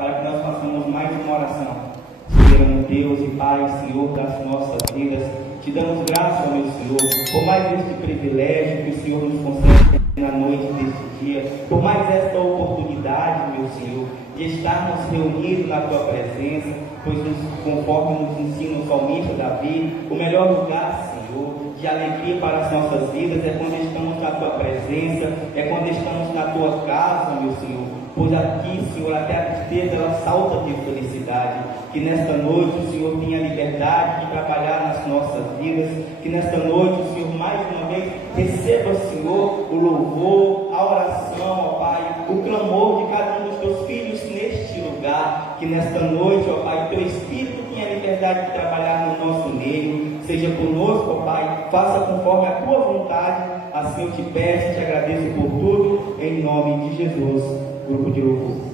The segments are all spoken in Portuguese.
para que nós façamos mais uma oração. Senhor, Deus e Pai, Senhor, das nossas vidas, te damos graças, meu Senhor, por mais este privilégio que o Senhor nos concede na noite deste dia, por mais esta oportunidade, meu Senhor, de estarmos reunidos na Tua presença, pois conforme nos ensina o salmista Davi, o melhor lugar, Senhor, de alegria para as nossas vidas é quando estamos na Tua presença, é quando estamos na Tua casa, meu Senhor, pois aqui, Senhor, até a tristeza ela salta de felicidade. Que nesta noite o Senhor tenha liberdade de trabalhar nas nossas vidas, que nesta noite o Senhor mais uma vez receba, Senhor, o louvor, a oração, ó Pai, o clamor de cada um dos Teus filhos neste lugar. Que nesta noite, ó Pai, Teu Espírito tenha liberdade de trabalhar no nosso meio, seja conosco, ó Pai, faça conforme a Tua vontade. Assim eu te peço e te agradeço por tudo, em nome de Jesus. Grupo de louvor.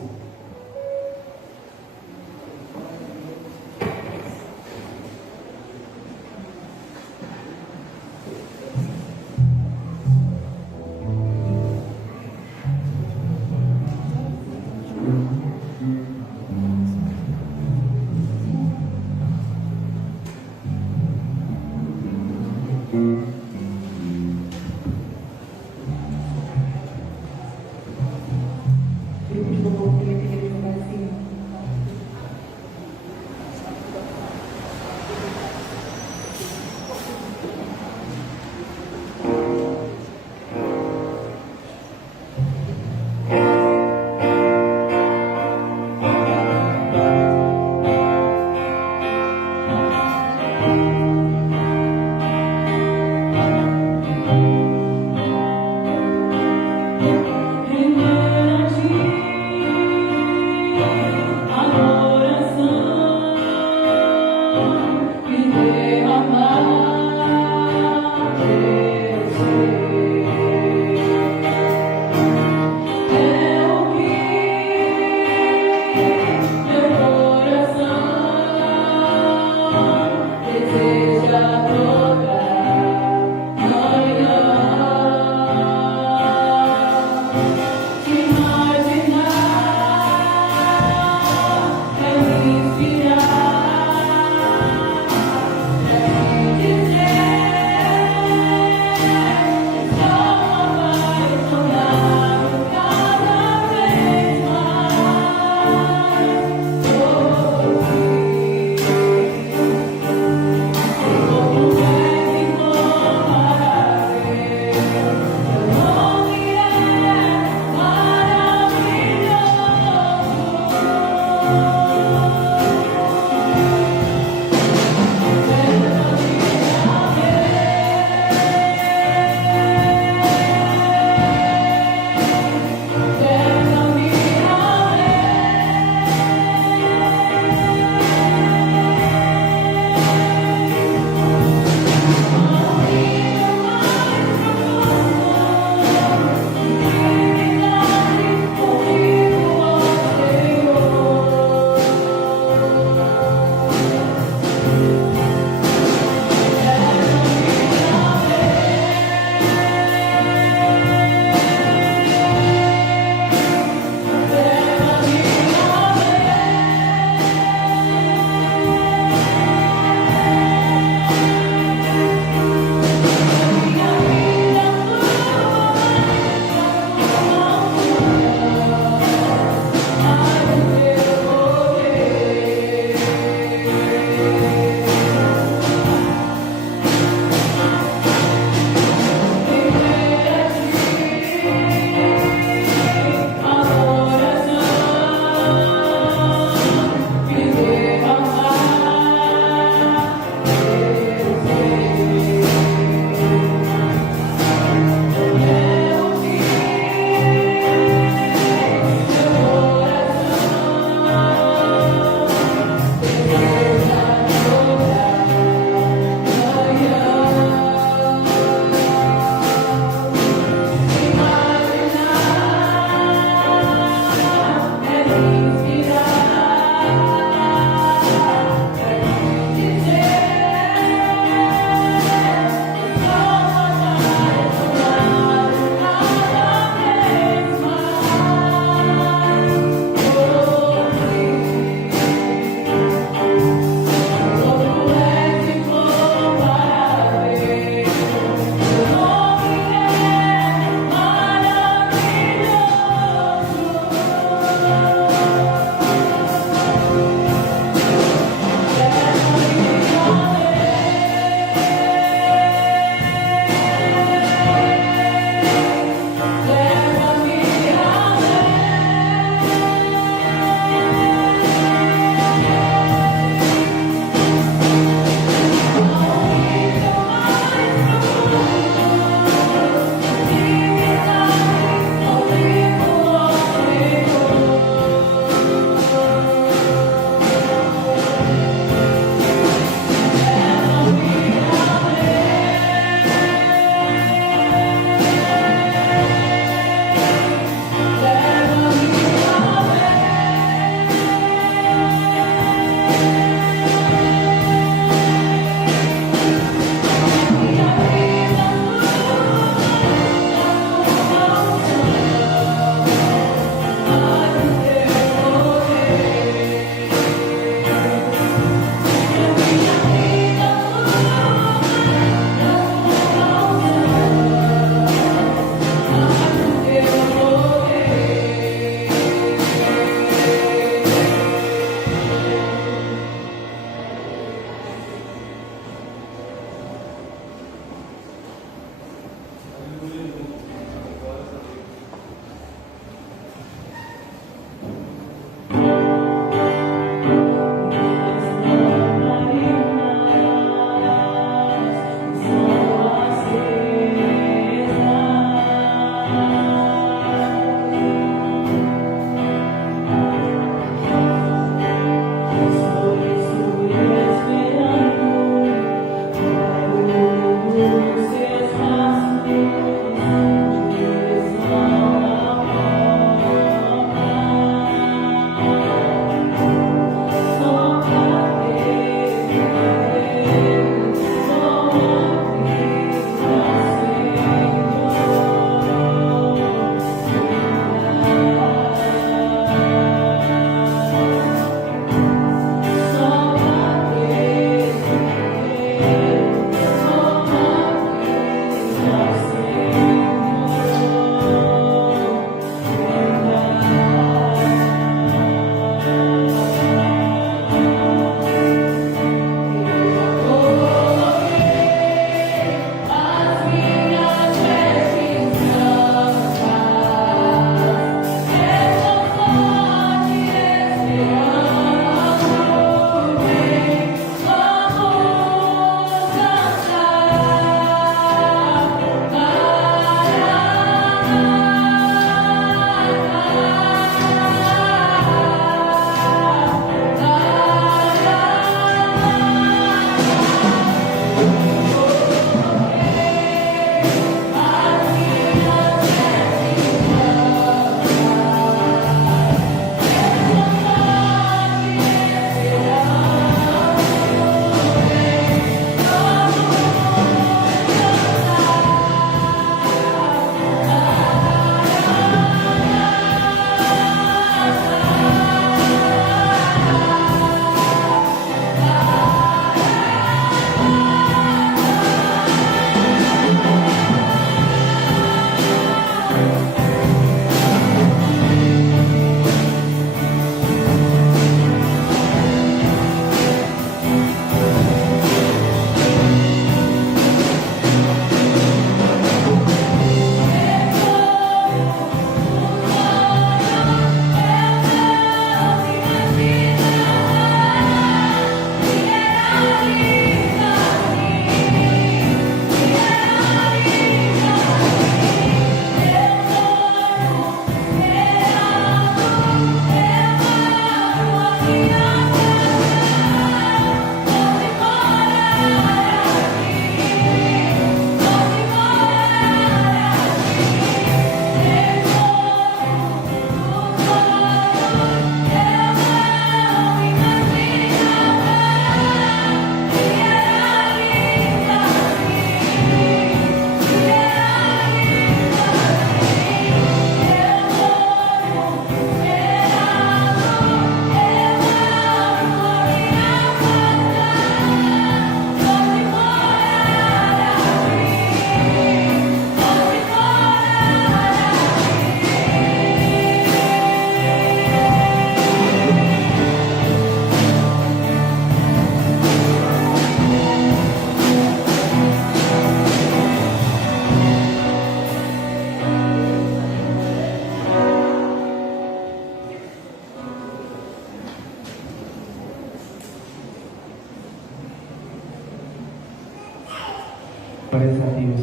Glórias a Deus.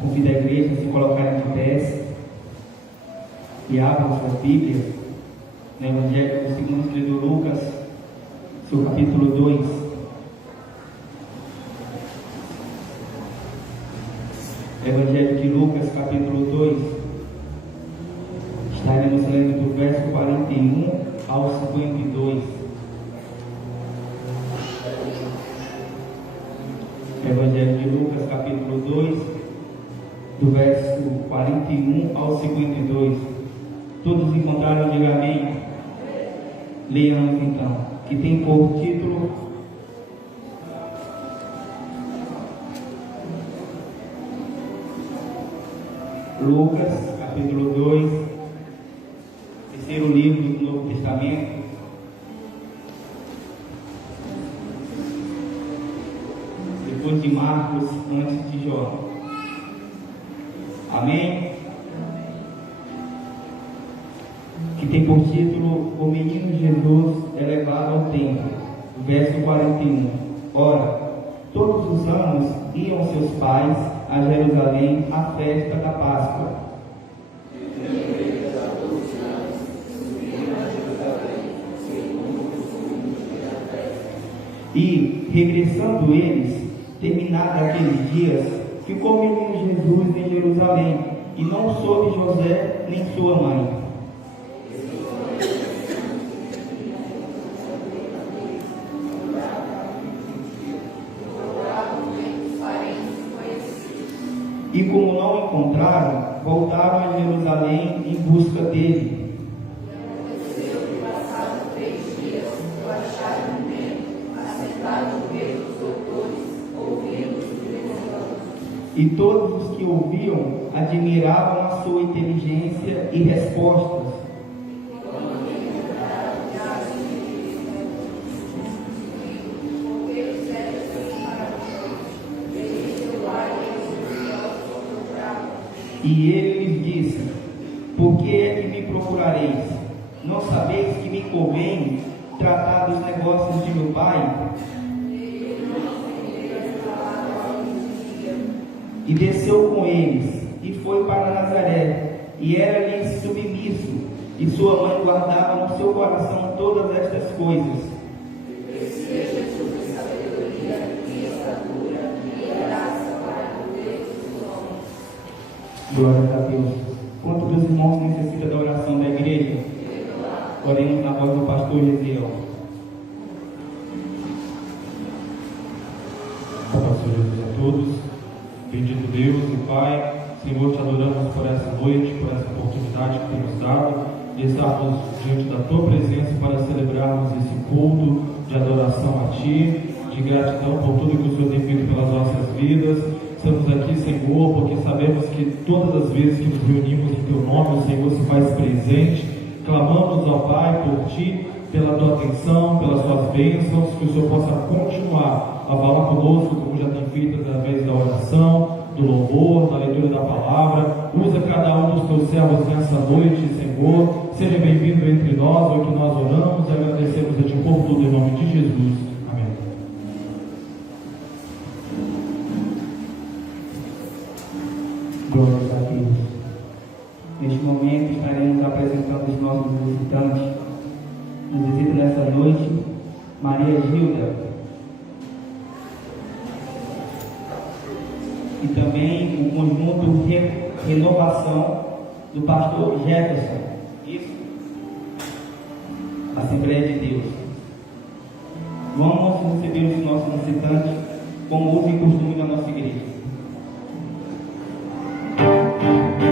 Convido a igreja a se colocarem de pés e abram suas Bíblias no Evangelho do segundo escritor Lucas, seu capítulo 2. Evangelho de Lucas, capítulo 2. Estaremos lendo do verso 41 ao 52. Evangelho de Lucas, capítulo 2, do verso 41 ao 52. Todos encontraram? Diga amém. Leiamos então, que tem por título Lucas, capítulo 2, terceiro livro do Novo Testamento. Depois de Marcos, antes de João. Amém? Que tem por título O Menino Jesus é levado ao templo. Verso 41. Ora, todos os anos iam seus pais a Jerusalém à festa da Páscoa. E, regressando eles, terminados aqueles dias, ficou o menino Jesus em Jerusalém, e não soube José nem sua mãe. E como não encontraram, voltaram a Jerusalém em busca dele. E todos os que ouviam admiravam a sua inteligência e respostas. E ele lhes disse: por que é que me procurareis? Não sabeis que me convém tratar dos negócios de meu pai? E desceu com eles, e foi para Nazaré, e era-lhe submisso, e sua mãe guardava no seu coração todas estas coisas. Glória a Deus. Quanto dos irmãos necessita da oração da igreja? Oremos na voz do pastor Ezequiel. Pastor Jesus a todos. Bendito Deus e Pai, Senhor, te adoramos por essa noite, por essa oportunidade que tem nos dado de estarmos diante da Tua presença para celebrarmos esse culto de adoração a Ti, de gratidão por tudo que o Senhor tem feito pelas nossas vidas. Estamos aqui, Senhor, porque sabemos que todas as vezes que nos reunimos em Teu nome, o Senhor se faz presente. Clamamos ao Pai por Ti, pela Tua atenção, pelas Tuas bênçãos, que o Senhor possa continuar a falar conosco, como já tem feito através da oração, do louvor, da leitura da palavra. Usa cada um dos Teus servos nessa noite, Senhor. Seja bem-vindo entre nós, é o que nós oramos e agradecemos a Ti por tudo, em nome de Jesus. Amém. Glórias a Deus. Neste momento estaremos apresentando os nossos visitantes. Nos visita nessa noite Maria Gilda. E também o conjunto Renovação do pastor Jefferson. Isso. Assembleia de Deus. Vamos receber os nossos visitantes como uso e costume da nossa igreja. Thank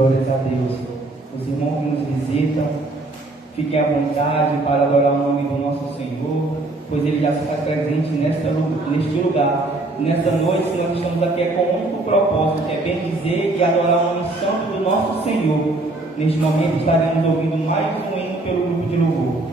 Glórias a Deus. Os irmãos que nos visitam, fiquem à vontade para adorar o nome do nosso Senhor, pois Ele já se faz presente neste lugar. Nesta noite nós estamos aqui com um único propósito, que é bendizer e adorar o nome santo do nosso Senhor. Neste momento estaremos ouvindo mais um hino pelo grupo de louvor.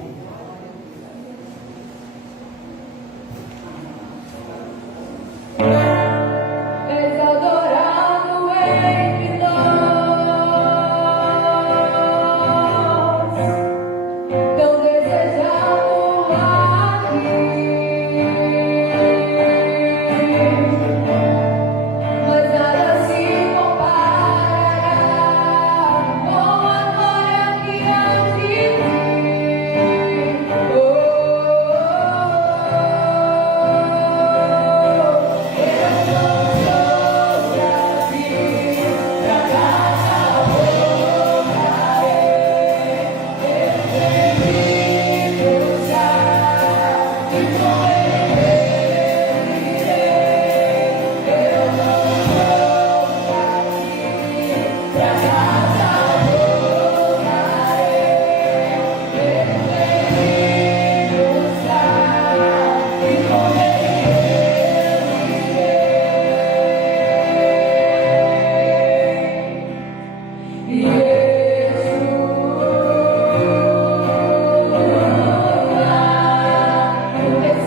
It's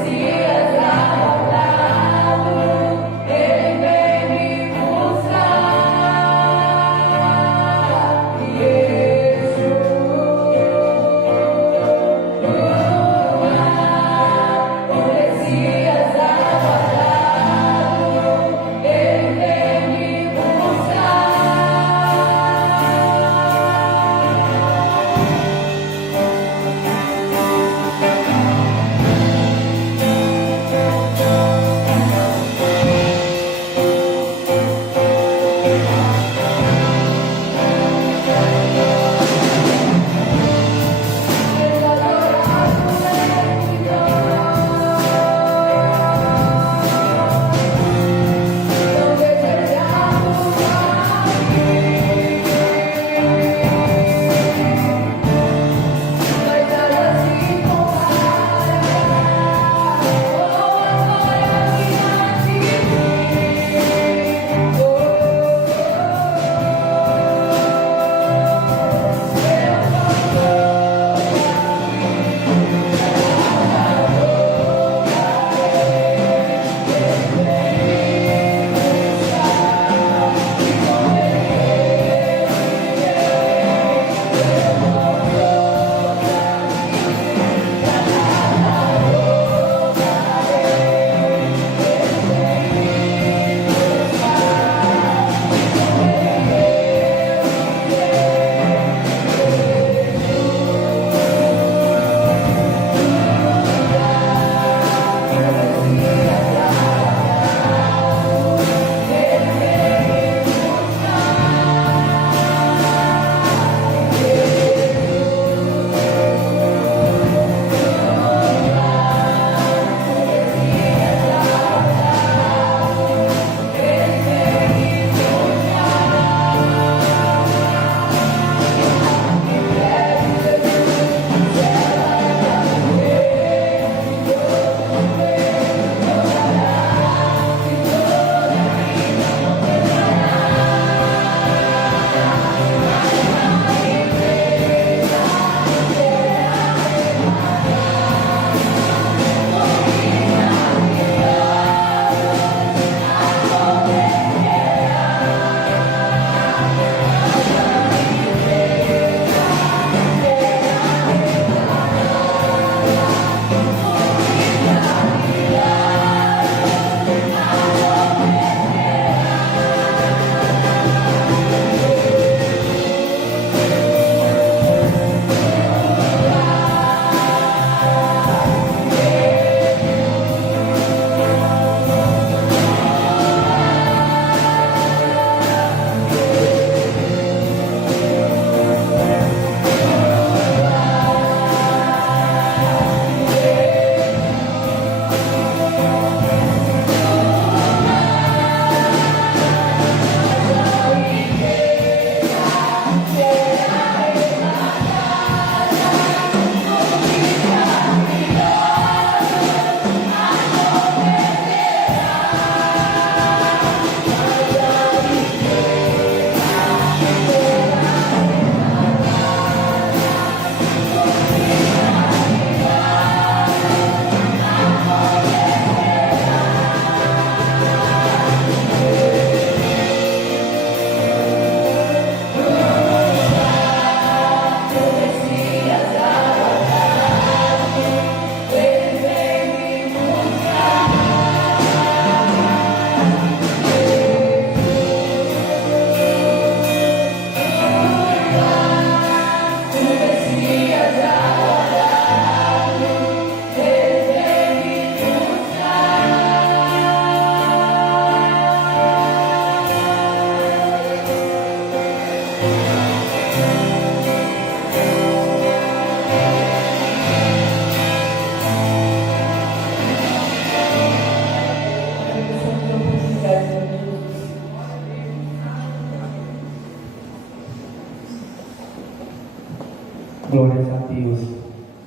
Glórias a Deus.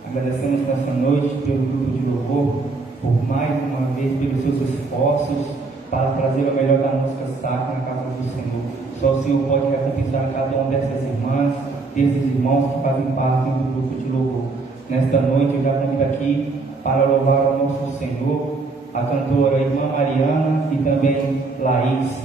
Agradecemos nessa noite pelo grupo de louvor, por mais uma vez pelos seus esforços para trazer o melhor da música sacra na casa do Senhor. Só o Senhor pode recompensar cada uma dessas irmãs, desses irmãos que fazem parte do grupo de louvor. Nesta noite eu já convido aqui para louvar o nosso Senhor, a cantora irmã Mariana e também Laís.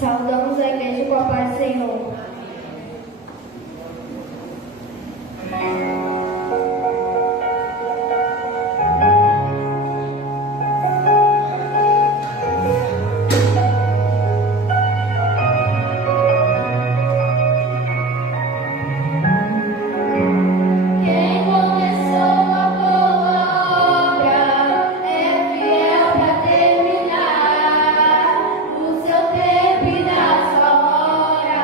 Saudamos a igreja com a paz do Senhor. Quem começou a boa obra é fiel para terminar. No seu tempo e na sua hora,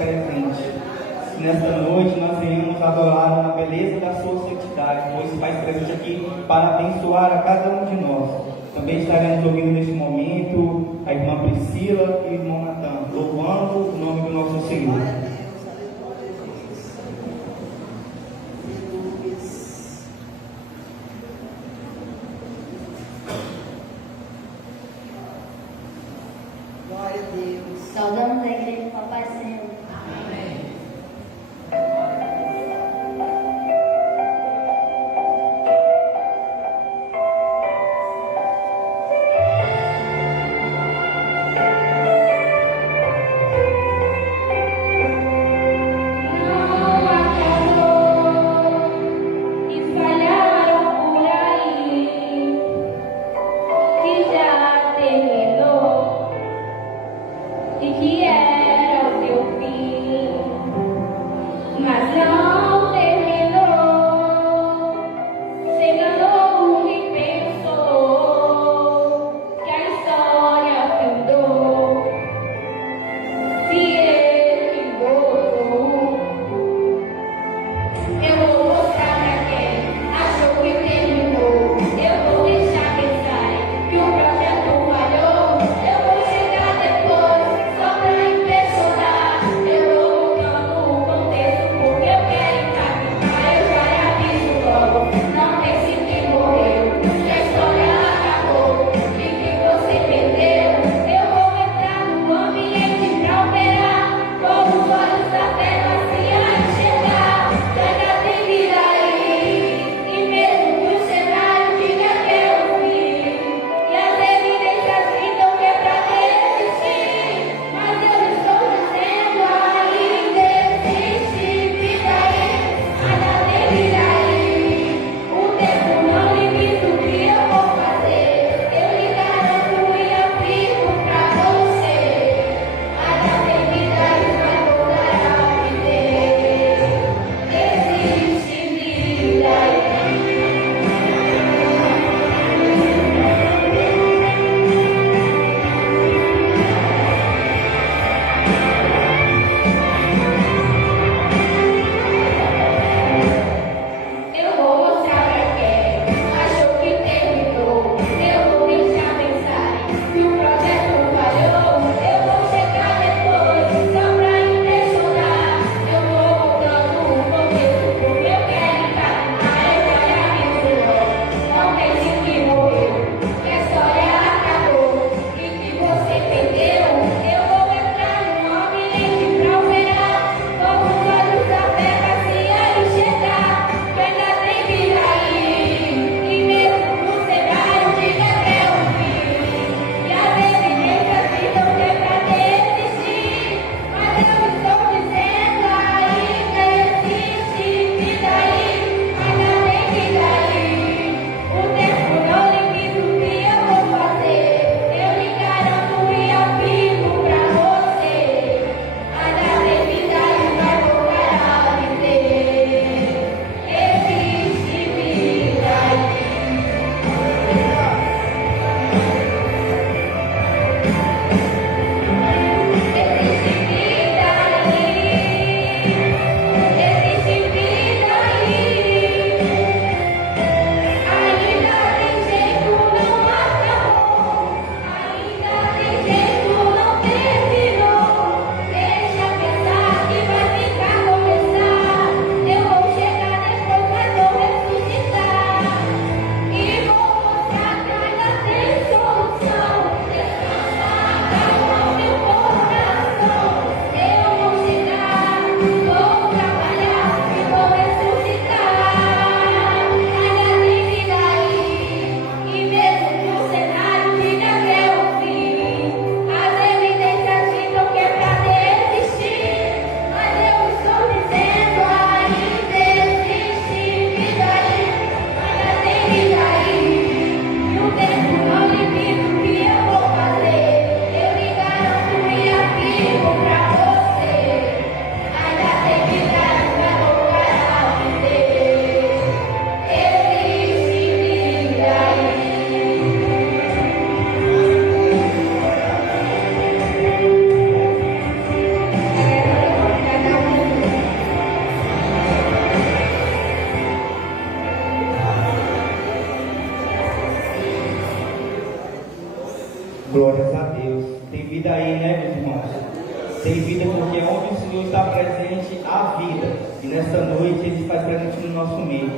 presente. Nesta noite nós venhamos adorar na beleza da sua santidade, pois faz presente aqui para abençoar a cada um de nós. Também estaremos ouvindo neste momento a irmã Priscila e o irmão Natan, louvando o nome do nosso Senhor. Glória a Deus. Saudamos a igreja com a paz do Senhor. Amém. Glórias a Deus. Tem vida aí, né, meus irmãos? Tem vida porque é onde o Senhor está presente, a vida. E nesta noite Ele está presente no nosso meio.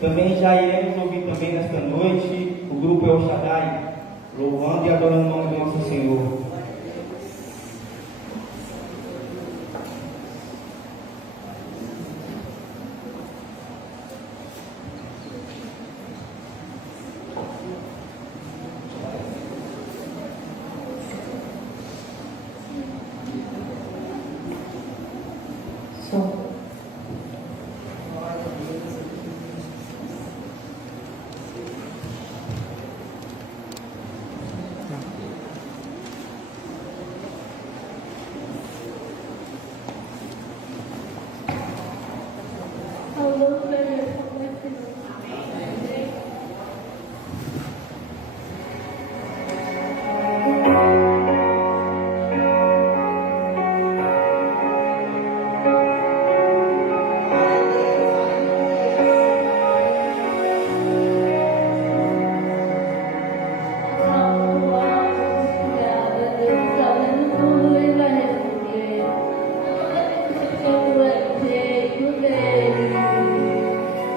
Também já iremos ouvir também nesta noite o grupo El Shaddai, louvando e adorando o nome do nosso Senhor.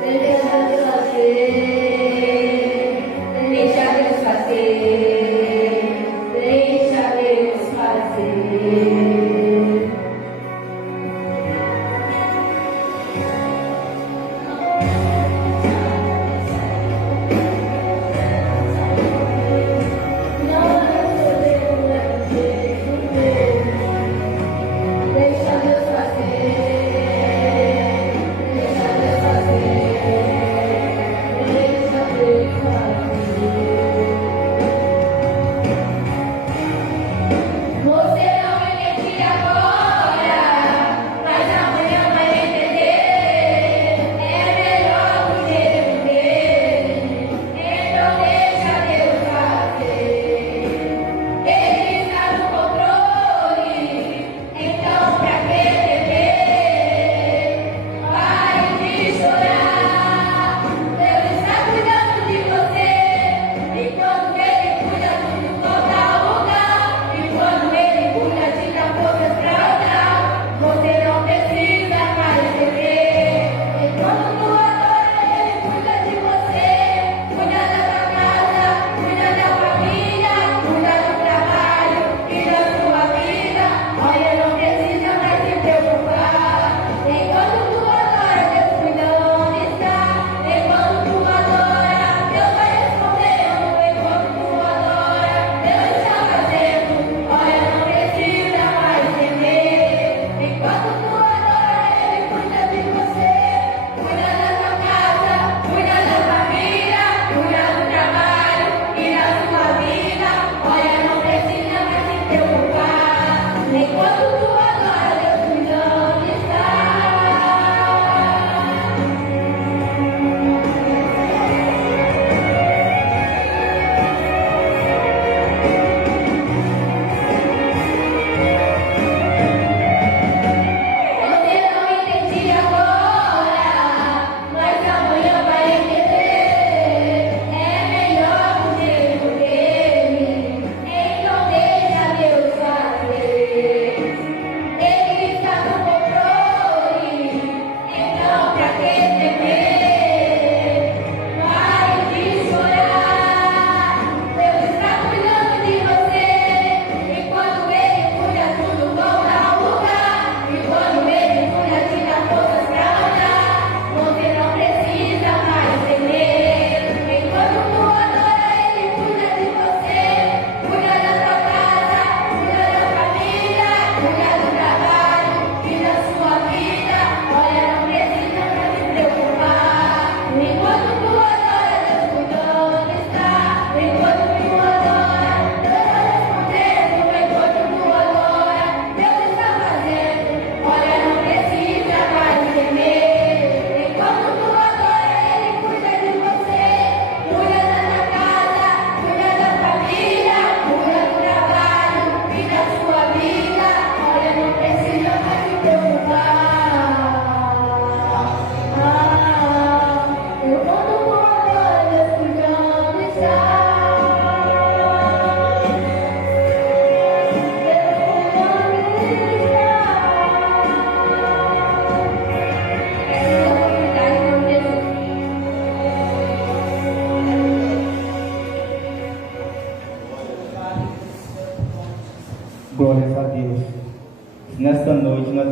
Ele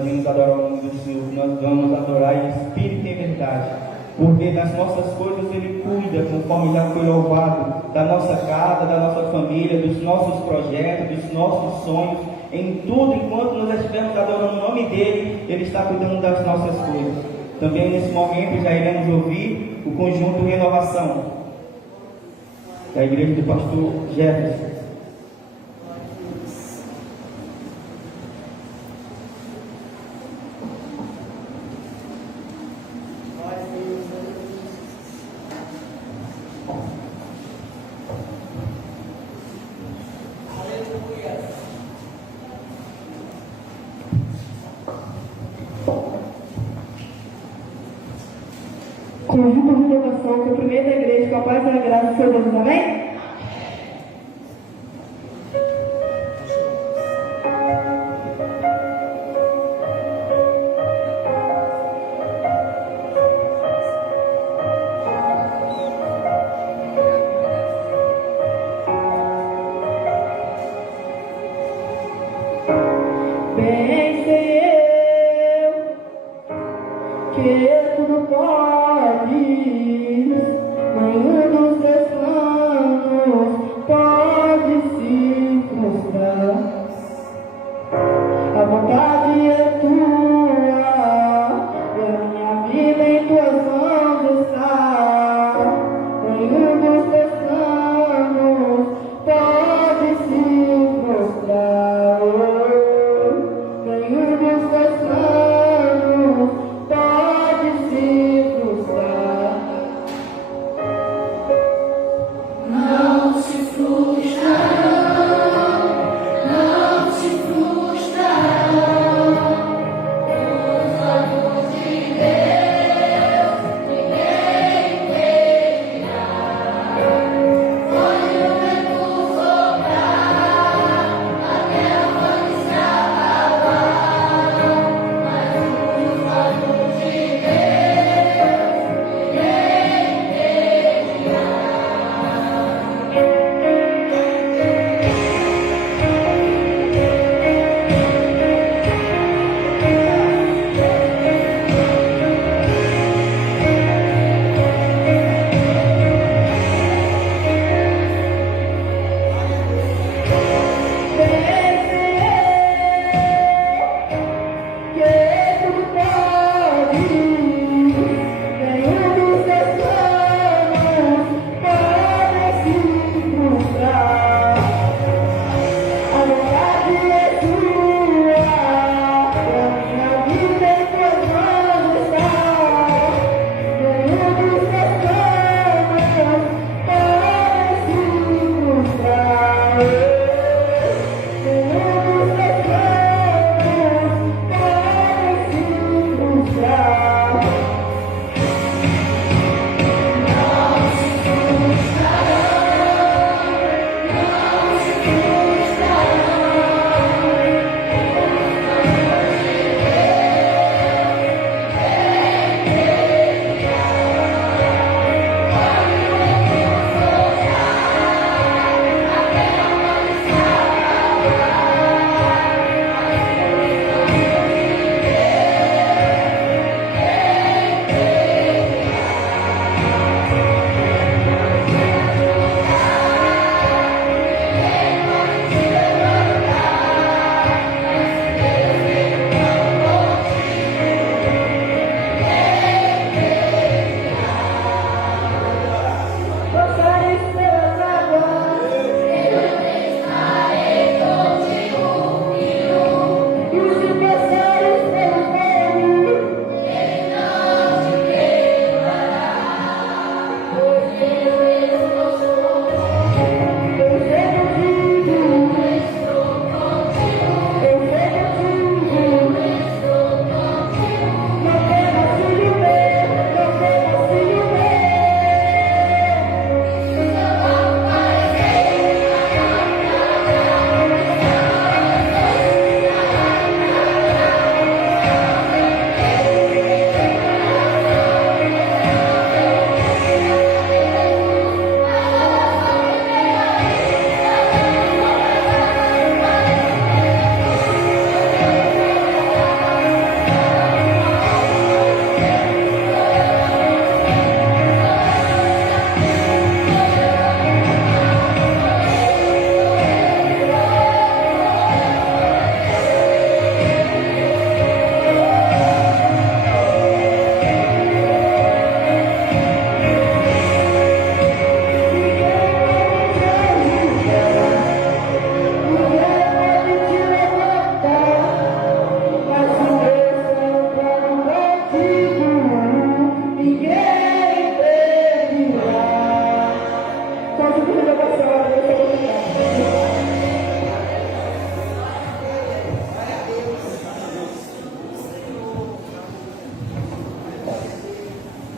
nós vamos adorar o nome do Senhor, nós vamos adorar em espírito e em verdade, porque das nossas coisas Ele cuida, conforme já foi louvado, da nossa casa, da nossa família, dos nossos projetos, dos nossos sonhos, em tudo, enquanto nós estivermos adorando o nome dEle, Ele está cuidando das nossas coisas. Também nesse momento já iremos ouvir o conjunto Renovação, da igreja do pastor Jefferson. Conjunto de Renovação, que é o primeiro da igreja, com a paz e a graça do Senhor Deus, amém? Bem sei eu que tudo pode, nenhum dos teus planos pode se frustrar. A vontade é tua, e a minha vida em tuas mãos está. Nenhum dos teus planos pode se frustrar. Nenhum dos teus planos pode se frustrar. Não se frustrarão, não se frustrarão. Os olhos de Deus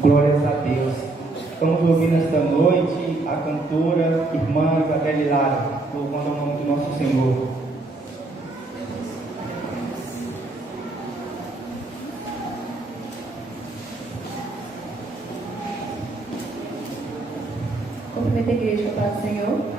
Glórias a Deus. Estamos ouvindo esta noite a cantora irmã Isabelle Lara, louvando o nome do nosso Senhor. Cumprimento a igreja, com a paz do Senhor.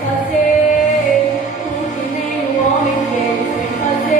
Fazer o que nenhum homem fez, sem fazer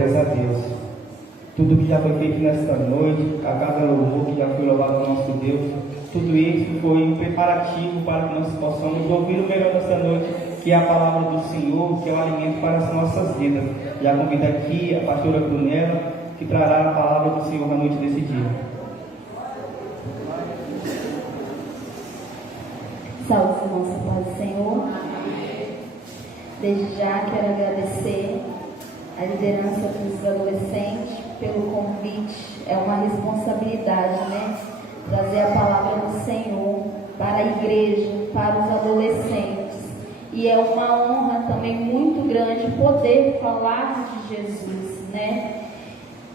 Glórias a Deus. Tudo que já foi feito nesta noite, a cada louvor que já foi louvado ao nosso Deus, tudo isso foi um preparativo para que nós possamos ouvir o melhor desta noite, que é a palavra do Senhor, que é o alimento para as nossas vidas. Já convido aqui a pastora Brunella, que trará a palavra do Senhor na noite desse dia. Salve, nossa paz do Senhor. Desde já quero agradecer a liderança dos adolescentes pelo convite. É uma responsabilidade, né? Trazer a palavra do Senhor para a igreja, para os adolescentes. E é uma honra também muito grande poder falar de Jesus, né?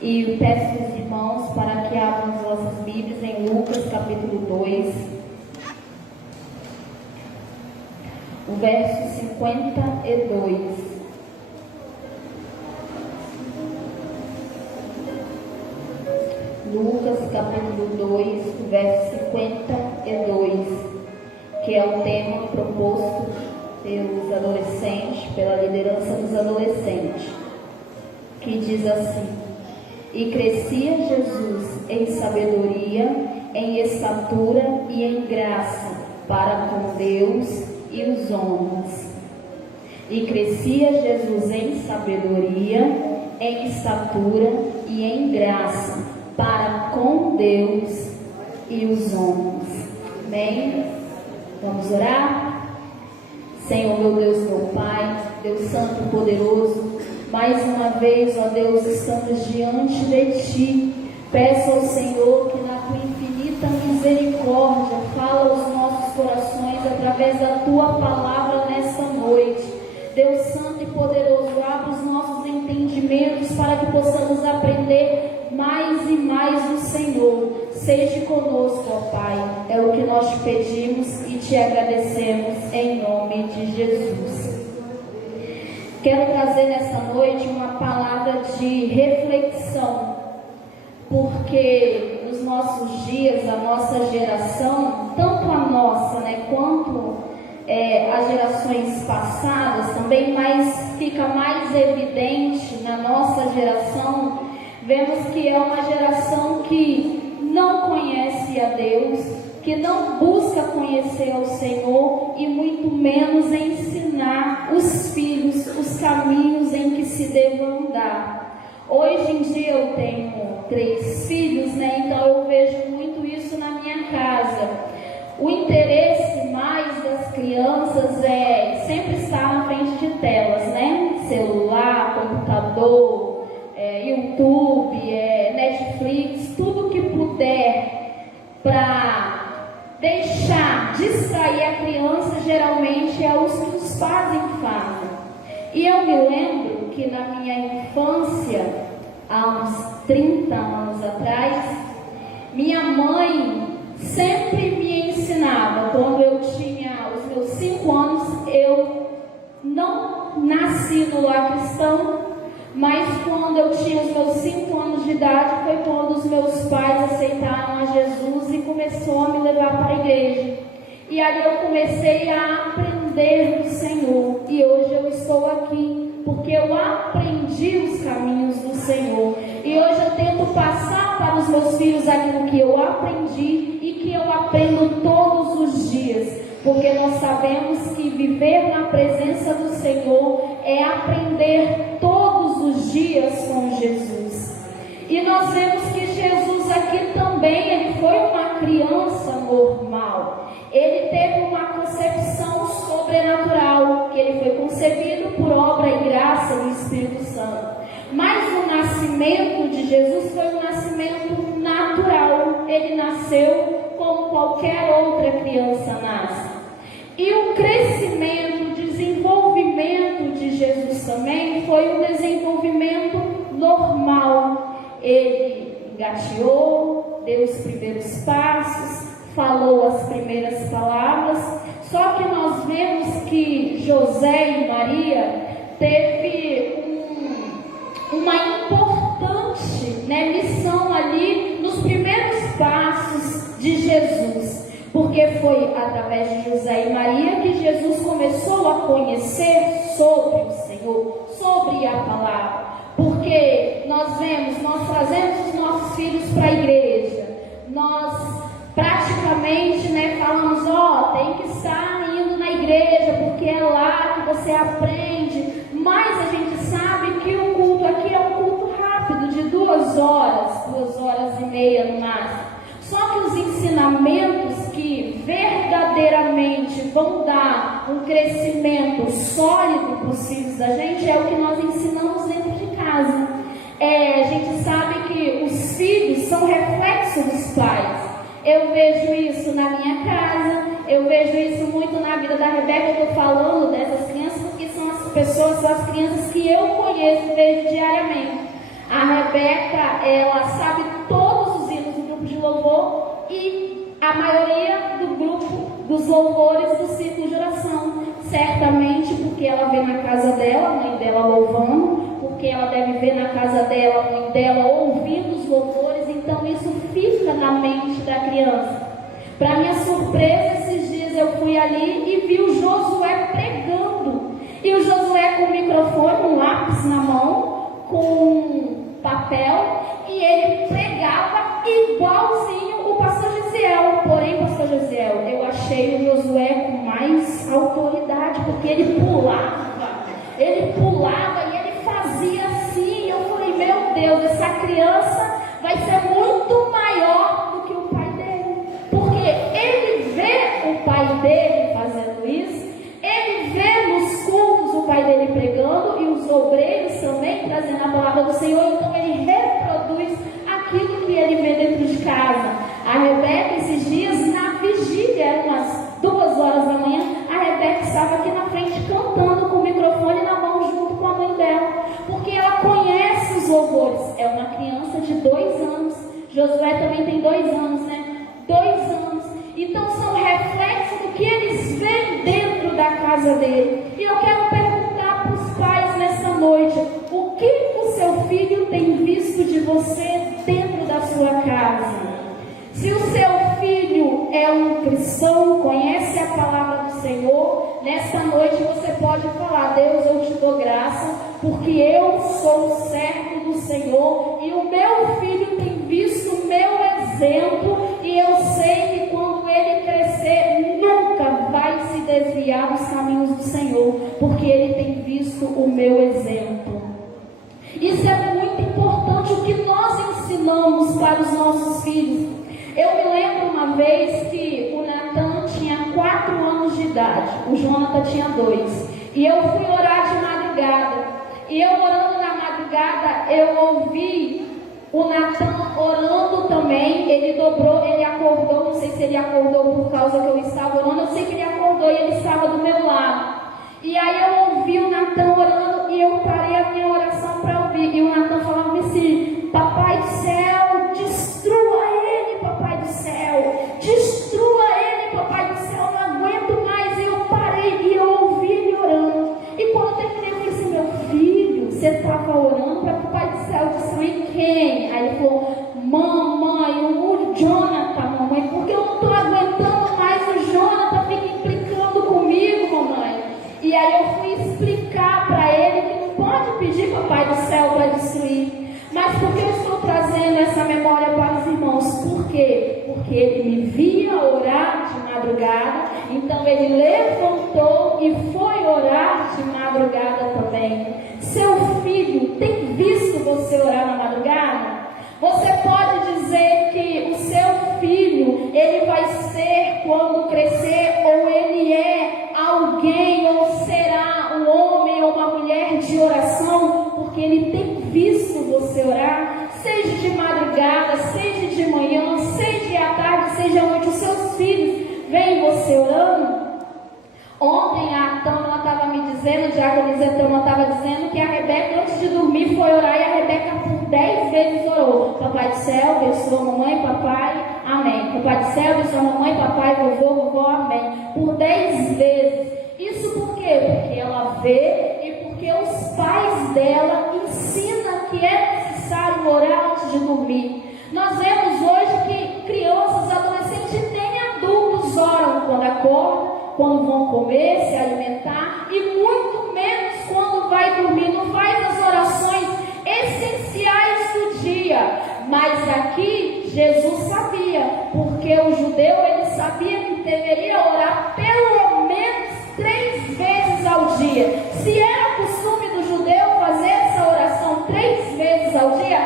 E peço aos irmãos para que abram as nossas Bíblias em Lucas capítulo 2, o verso 52. Lucas capítulo 2, verso 52, que é o tema proposto pelos adolescentes, pela liderança dos adolescentes, que diz assim: e crescia Jesus em sabedoria, em estatura e em graça para com Deus e os homens. E crescia Jesus em sabedoria, em estatura e em graça para com Deus e os homens. Amém? Vamos orar? Senhor, meu Deus, meu Pai, Deus Santo e Poderoso, mais uma vez, ó Deus, estamos diante de Ti. Peço ao Senhor que na Tua infinita misericórdia fala aos nossos corações através da Tua palavra nesta noite. Deus Santo e Poderoso, abra os nossos entendimentos para que possamos aprender mais e mais do Senhor. Seja conosco, ó Pai, é o que nós te pedimos e te agradecemos em nome de Jesus. Quero trazer nessa noite uma palavra de reflexão, porque nos nossos dias, a nossa geração, tanto a nossa, né, quanto as gerações passadas também, mas fica mais evidente na nossa geração, vemos que é uma geração que não conhece a Deus, que não busca conhecer ao Senhor e muito menos ensinar os filhos os caminhos em que se devam andar. Hoje em dia eu tenho 3 filhos, né? Então eu vejo muito isso na minha casa. O interesse mais das crianças é sempre estar na frente de telas, né? Celular, computador, YouTube, Netflix, tudo que puder para distrair a criança, geralmente é os que os pais fazem. E eu me lembro que na minha infância, há uns 30 anos atrás, minha mãe sempre me ensinava. Quando eu tinha os meus 5 anos, eu não nasci no lar cristão, mas quando eu tinha os meus 5 anos de idade, foi quando os meus pais aceitaram a Jesus e começou a me levar para a igreja. E aí eu comecei a aprender do Senhor. E hoje eu estou aqui, porque eu aprendi os caminhos do Senhor. E hoje eu tento passar para os meus filhos aquilo que eu aprendi e que eu aprendo todos os dias. Porque nós sabemos que viver na presença do Senhor é aprender todos os dias com Jesus. E nós vemos que Jesus aqui também, ele foi uma criança normal. Ele teve uma concepção sobrenatural, que ele foi concebido por obra e graça do Espírito Santo. Mas o nascimento de Jesus foi um nascimento natural. Ele nasceu como qualquer outra criança nasce. E o crescimento, o desenvolvimento de Jesus também foi um desenvolvimento normal. Ele engateou, deu os primeiros passos, falou as primeiras palavras. Só que nós vemos que José e Maria teve uma importante, missão ali nos primeiros passos de Jesus. Porque foi através de José e Maria que Jesus começou a conhecer sobre o Senhor, sobre a palavra. Porque porque nós trazemos os nossos filhos para a igreja, nós praticamente, falamos, tem que estar indo na igreja, porque é lá que você aprende, mas a gente sabe que o culto aqui é um culto rápido, de 2 horas e meia no máximo. Só que os ensinamentos que verdadeiramente vão dar um crescimento sólido para os filhos da gente é o que nós ensinamos dentro de casa. A gente sabe que os filhos são reflexo dos pais. Eu vejo isso na minha casa, eu vejo isso muito na vida da Rebeca. Eu estou falando dessas crianças porque são as crianças que eu conheço e vejo diariamente. A Rebeca, ela sabe todos os hinos do grupo de louvor e a maioria do grupo dos louvores do círculo de oração. Certamente porque ela vê na casa dela, a mãe dela louvando, porque ela deve ver na casa dela, a mãe dela ouvindo os louvores, então isso fica na mente da criança. Para minha surpresa, esses dias eu fui ali e vi o Josué pregando. E o Josué com o microfone, um lápis na mão, com papel, e ele pregava igualzinho o pastor Gisiel. Porém, pastor Gisiel, eu achei o Josué com mais autoridade, porque ele pulava e ele fazia assim. Eu falei, meu Deus, essa criança vai ser muito maior do que o pai dele, porque ele vê o pai dele fazendo isso, ele vê nos cultos o pai dele pregando e os obreiros também trazendo a palavra do Senhor, então ele reproduz aquilo que ele vê dentro de casa. A Rebeca, esses dias, na vigília, eram umas 2 horas da manhã, a Rebeca estava aqui na frente cantando com o microfone na mão junto com a mãe dela, porque ela conhece os louvores. É uma criança de 2 anos, Josué também tem 2 anos, 2 anos, então são reflexos do que eles veem dentro da casa dele. E eu quero perguntar para os pais nessa noite, o que o seu filho tem visto de você dentro da sua casa? Se o seu filho é um cristão, conhece a palavra do Senhor, nesta noite você pode falar, Deus, eu te dou graça, porque eu sou servo do Senhor, e o meu filho tem visto o meu exemplo, e eu sei que quando ele crescer, nunca vai se desviar dos caminhos do Senhor, porque ele tem visto o meu exemplo. Isso é muito importante, o que nós ensinamos para os nossos filhos. Eu me lembro uma vez que o Natan tinha 4 anos de idade, o Jonathan tinha 2, e eu fui orar de madrugada, e eu orando na madrugada, eu ouvi o Natan orando também. Ele acordou, não sei se ele acordou por causa que eu estava orando, eu sei que ele acordou e ele estava do meu lado, e aí eu ouvi o Natan orando, e eu parei a minha oração para ouvir, e o Natan falava assim, papai do céu, destrua ele, papai do céu, destrua ele, papai do céu, não aguento mais. E eu parei e eu ouvi ele orando, e quando eu terminei eu disse, meu filho, você estava orando para o papai do céu destruir quem? Aí ele falou, mamãe, o Jonathan, mamãe, porque eu não estou aguentando mais, o Jonathan fica implicando comigo, mamãe. E aí eu fui explicar para ele que não pode pedir papai do céu para destruir. Mas por que eu estou trazendo essa memória para os irmãos? Por quê? Porque ele me via orar de madrugada, então ele levantou e foi orar de madrugada também. Seu filho tem visto você orar na madrugada? Você pode dizer que o seu filho, ele vai ser quando crescer, ou ele é alguém, ou será um homem ou uma mulher de oração, porque ele tem visto você orar, seja de madrugada, seja de manhã, seja à tarde, seja à noite, os seus filhos veem você orando? Ontem a Tama estava me dizendo, a diaconisa Tama estava dizendo que a Rebeca antes de dormir foi orar, e a Rebeca por 10 vezes orou, papai do céu, abençoa mamãe, papai, amém, papai do céu, abençoa mamãe, papai, vovô, amém, por 10 vezes. Isso por quê? Porque ela vê e porque os pais dela ensinam que é necessário orar antes de dormir. Nós vemos hoje que crianças, adolescentes e nem adultos oram quando acordam, quando vão comer, se alimentar, e muito menos quando vai dormir. Não faz as orações essenciais do dia. Mas aqui Jesus sabia, porque o judeu ele sabia que deveria orar pelo menos 3 vezes ao dia. Se era costume do judeu fazer essa oração 3 vezes ao dia,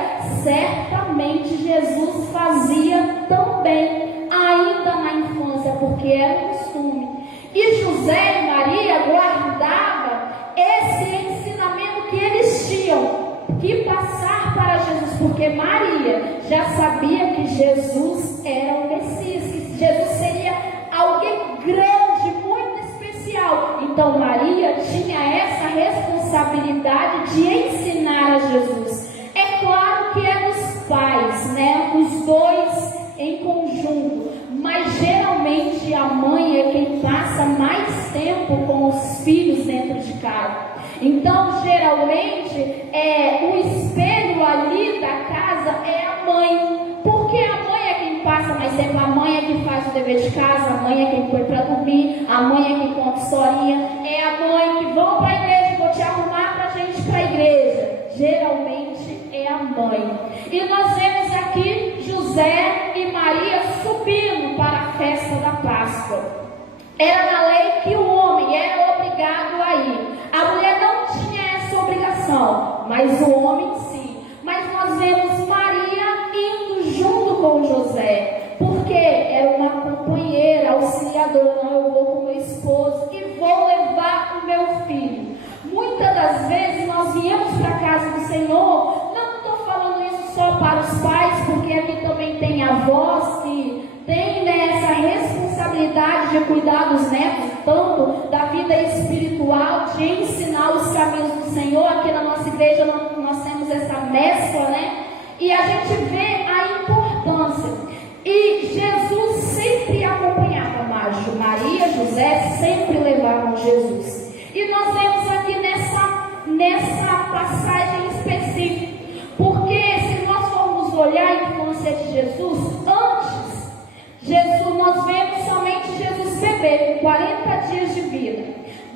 certamente Jesus fazia também, ainda na infância, porque era um costume. E José e Maria guardavam esse ensinamento que eles tinham que passar para Jesus, porque Maria já sabia que Jesus era o Messias, que Jesus seria alguém grande, muito especial. Então Maria tinha essa responsabilidade de ensinar a Jesus. É claro que é dos pais, né? Os dois em conjunto, mas geralmente a mãe é quem passa mais tempo com os filhos dentro de casa. Então, geralmente, o espelho ali da casa é a mãe, porque a mãe é quem passa mais tempo, a mãe é quem faz o dever de casa, a mãe é quem foi para dormir, a mãe é quem conta historinha, é a mãe que vão para a igreja, vou te arrumar para a gente ir para a igreja. Geralmente é a mãe. E nós vemos aqui José e Maria subindo para a festa da Páscoa. Era na lei que o homem era obrigado a ir. A mulher não tinha essa obrigação, mas o homem sim. Mas nós vemos Maria indo junto com José, porque era uma companheira, auxiliadora. Não, eu vou com meu esposo e vou levar o meu filho. Muitas das vezes nós viemos para a casa do Senhor, não estou falando isso só para os pais, porque aqui também tem avós que tem, né, essa responsabilidade de cuidar dos netos, tanto da vida espiritual, de ensinar os caminhos do Senhor. Aqui na nossa igreja nós temos essa mescla, né? E a gente vê a importância. E Jesus sempre acompanhava Maria, José, sempre levavam Jesus. E nós vemos aqui nessa passagem específica, porque se nós formos olhar a infância de Jesus, nós vemos somente Jesus bebê, com 40 dias de vida.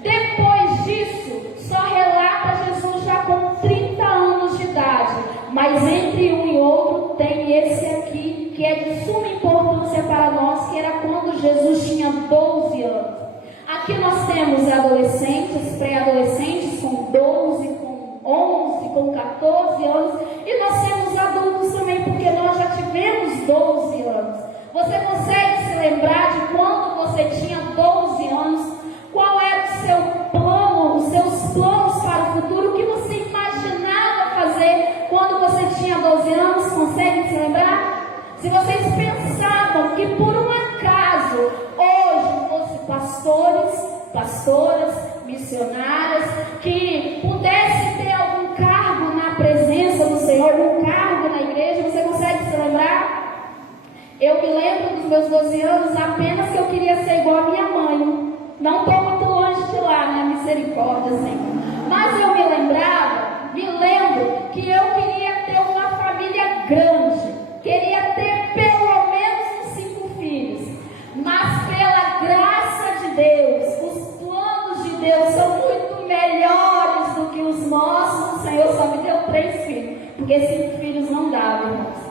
Depois disso, só relata Jesus já com 30 anos de idade. Mas entre um e outro tem esse aqui, que é de suma importância para nós, que era quando Jesus tinha 12 anos. Aqui nós temos adolescentes, pré-adolescentes com 12, com 11, com 14 anos. E nós temos adultos também, porque nós já tivemos 12 anos. Você consegue se lembrar de quando você tinha 12 anos? Qual era o seu plano, os seus planos para o futuro? O que você imaginava fazer quando você tinha 12 anos? Consegue se lembrar? Se vocês pensavam que por um acaso hoje fossem pastoras, missionárias, que pudesse ter algum cargo na presença do Senhor, algum cargo na igreja, você consegue se lembrar? Eu me lembro dos meus 12 anos apenas que eu queria ser igual a minha mãe. Não estou muito longe de lá, né? Misericórdia, Senhor. Mas eu me lembro que eu queria ter uma família grande. Queria ter pelo menos 5 filhos. Mas pela graça de Deus, os planos de Deus são muito melhores do que os nossos. O Senhor só me deu 3 filhos, porque 5 filhos não dava, irmãos.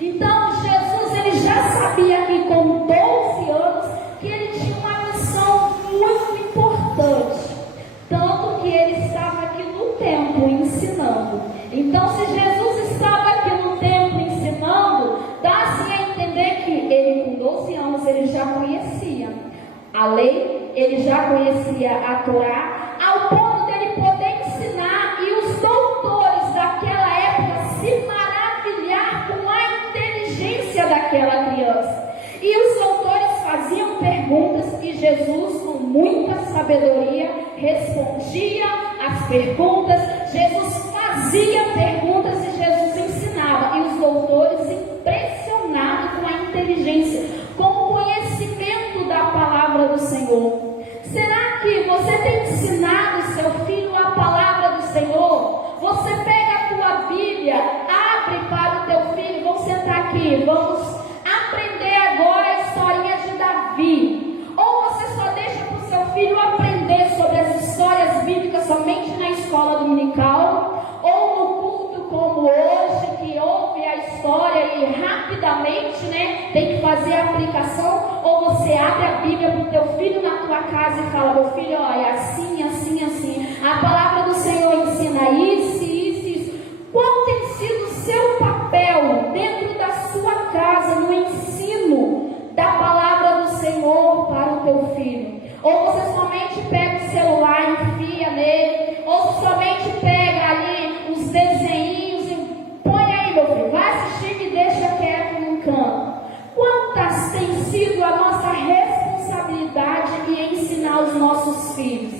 Então Jesus, ele já sabia que com 12 anos, que ele tinha uma missão muito importante. Tanto que ele estava aqui no templo ensinando. Então se Jesus estava aqui no templo ensinando, dá-se a entender que ele com 12 anos, ele já conhecia a lei, ele já conhecia a Torá, ao ponto dele poder ensinar e os doutores daquela época se maravilhar com a inteligência daquela criança. E os doutores faziam perguntas e Jesus, com muita sabedoria, respondia às perguntas. Jesus fazia perguntas e Jesus ensinava. E os doutores impressionados com a inteligência, com o conhecimento da palavra do Senhor. Será que você tem ensinado seu filho a palavra do Senhor? Você pega a tua Bíblia, abre para o teu filho, vamos sentar aqui, vamos aprender agora a historinha de Davi. Ou você só deixa para o seu filho aprender sobre as histórias bíblicas somente na escola dominical, ou no culto como fazer a aplicação, ou você abre a Bíblia para o teu filho na tua casa e fala: meu filho, olha, assim, assim, assim, a palavra do Senhor ensina isso, isso, isso. Qual tem sido o seu papel dentro da sua casa no ensino da palavra do Senhor para o teu filho? Ou você somente pega o celular e enfia nele, ou somente pega ali os desenhinhos e põe aí, meu filho, vai assistir e deixa quieto num canto. Quantas tem sido a nossa responsabilidade em ensinar os nossos filhos?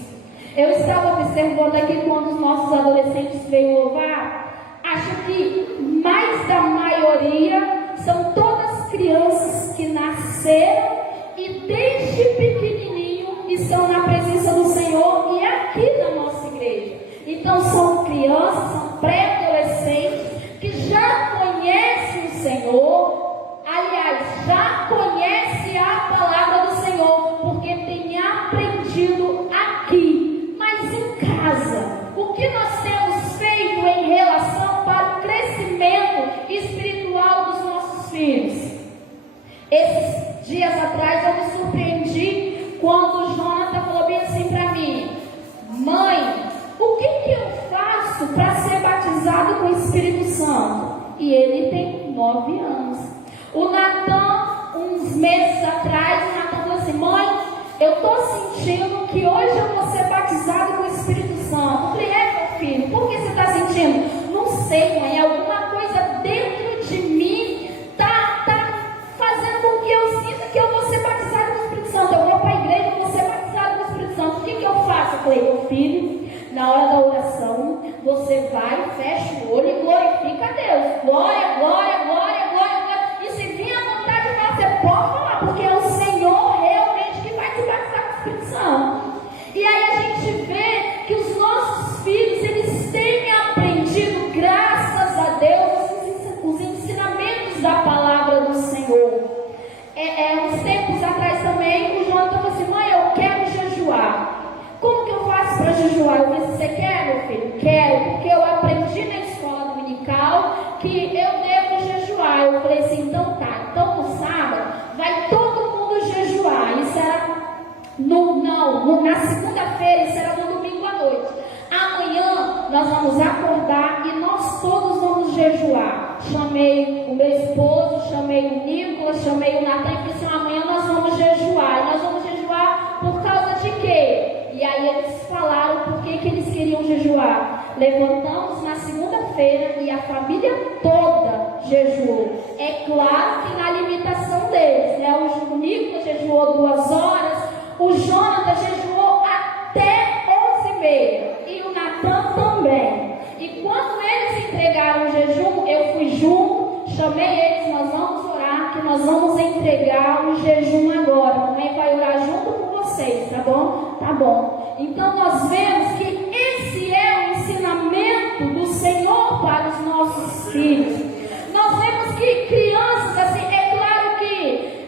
Eu estava observando aqui quando os nossos adolescentes veio louvar, acho que mais da maioria são todas crianças que nasceram e desde pequenininho estão na presença do Senhor e aqui na nossa igreja. Então são crianças, são pré-adolescentes que já conhecem o Senhor, aliás, já conhecem a palavra do Senhor, porque têm aprendido aqui, mas em casa. O que nós temos feito em relação para o crescimento espiritual dos nossos filhos? Esses dias atrás eu me surpreendi quando o Jonathan falou bem assim para mim: mãe, o que eu faço para ser batizado com o Espírito Santo? E ele tem 9 anos. O Natan, uns meses atrás, o Natan falou assim: mãe, eu estou sentindo que hoje eu vou ser batizado com o Espírito Santo. Eu falei: meu filho, por que você está sentindo? Não sei, mãe, alguma coisa dentro de mim está fazendo com que eu sinta que eu vou ser batizado com o Espírito Santo. Eu vou para a igreja, eu vou ser batizado com o Espírito Santo. O que eu faço? Eu falei: meu filho, na hora da oração, você vai, fecha o olho e glorifica a Deus. Glória, glória, glória, glória, glória. E se vir a vontade de falar, você pode falar, porque é o Senhor realmente que vai te batizar com o Espírito Santo. E aí a gente vê que os nossos filhos, eles têm aprendido, graças a Deus, os ensinamentos da palavra do Senhor. Uns tempos atrás também, o João falou assim: mãe, eu quero jejuar. Como que eu faço para jejuar? Eu disse: você quer, meu filho? Quero, porque eu aprendi na escola dominical que eu devo jejuar. Eu falei assim: então tá, então no sábado vai todo mundo jejuar. Isso era na segunda-feira, isso era no domingo à noite. Amanhã nós vamos acordar e nós todos vamos jejuar. Chamei o meu esposo, chamei o Nicolas, chamei o Natan e falei assim: amanhã nós vamos jejuar. E nós vamos jejuar por causa de quê? E aí eles falaram por que eles queriam jejuar. Levantamos na segunda-feira e a família toda jejuou. É claro que na limitação deles, né? O Nicolas jejuou 2 horas, o Jonathan jejuou até 11h30 e o Natan também. E quando eles entregaram o jejum, eu fui junto, chamei eles: nós vamos orar, que nós vamos entregar o jejum agora. A mãe vai orar junto com vocês, tá bom? Tá bom. Então nós vemos que esse é o ensinamento do Senhor para os nossos filhos. Nós vemos que crianças, assim, é claro que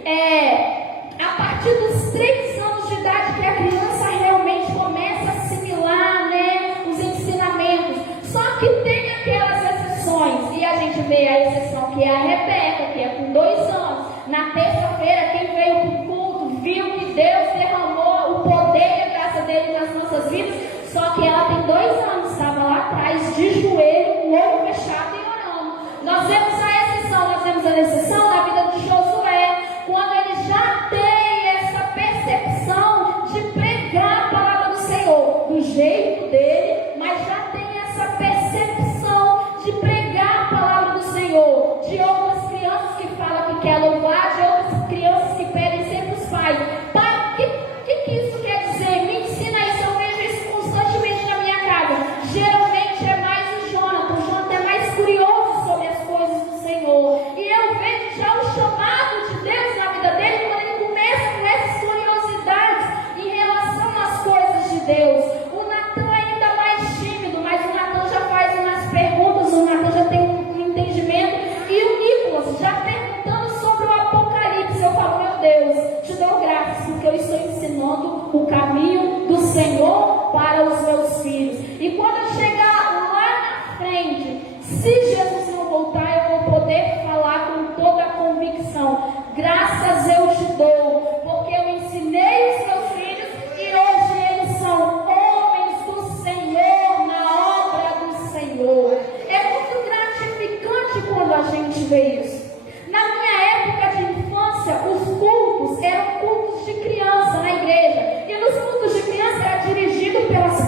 a partir dos 3 anos de idade que a criança realmente começa a assimilar, né, os ensinamentos. Só que tem aquelas exceções, e a gente vê a exceção que é a Rebeca, que é com 2 anos. Na terça-feira, quem veio para o culto viu que Deus derramou o poder e a graça dele nas nossas vidas. Só que ela tem 2 anos, estava lá atrás, de joelho, com o olho fechado e orando. Nós vemos a exceção na vida de Josué, quando ele já tem essa percepção de pregar a palavra do Senhor, do jeito dele, mas já tem essa percepção de pregar a palavra do Senhor, de outras crianças que falam que quer louvar, de outras crianças que pedem sempre os pais: pai, o que isso quer dizer? Me ensina isso, eu vejo isso constantemente na minha casa. Geralmente é mais o Jonathan é mais curioso sobre as coisas do Senhor, e eu vejo já o chamado de Deus na vida dele, quando ele começa com essas curiosidades em relação às coisas de Deus. O Natan é ainda mais tímido, mas o Natan já faz umas perguntas, o Natan já tem um entendimento, e o Nicolas já perguntando sobre o Apocalipse. Eu falo: meu Deus, te dou graças, porque eu estou ensinando o caminho do Senhor para os meus filhos. E quando eu chegar lá na frente, se Jesus não voltar, eu vou poder falar com toda a convicção: graças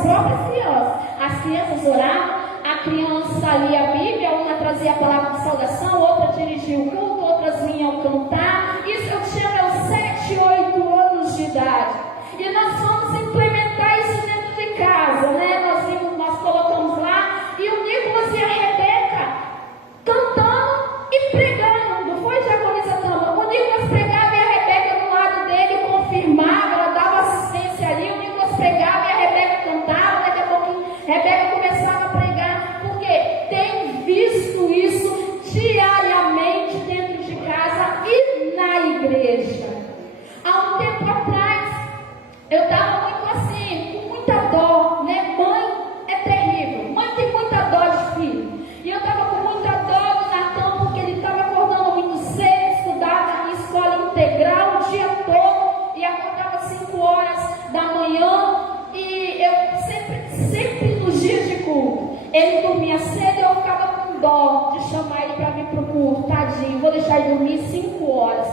próprias crianças. As crianças oravam, a criança lia a Bíblia, uma trazia a palavra de saudação, outra dirigia o culto, outras vinham cantar. Isso eu tinha meus 7, 8 anos de idade. E nós fomos implementar isso dentro de casa, né? Nós colocamos lá, e o Nicolas e a Rebeca cantando e pregando. Não foi, diaconisa Tama? O Nicolas pregava e a Rebeca do lado dele confirmava, ela dava assistência ali, o Nicolas pregava e a Rebeca cantava, daqui a pouquinho a Rebeca começava a pregar, porque tem visto isso diariamente dentro de casa e na igreja. Há um tempo atrás, eu estava muito assim, com muita dó, né? Mãe é terrível, mãe tem muita dó de filho. E eu estava com muita dó do Natan, porque ele estava acordando muito cedo, estudava em escola integral o dia todo, e acordava 5 horas da manhã, e eu sempre nos dias de culto, ele dormia cedo e eu ficava com dó de chamar ele para vir para o culto, tadinho, vou deixar ele dormir 5 horas.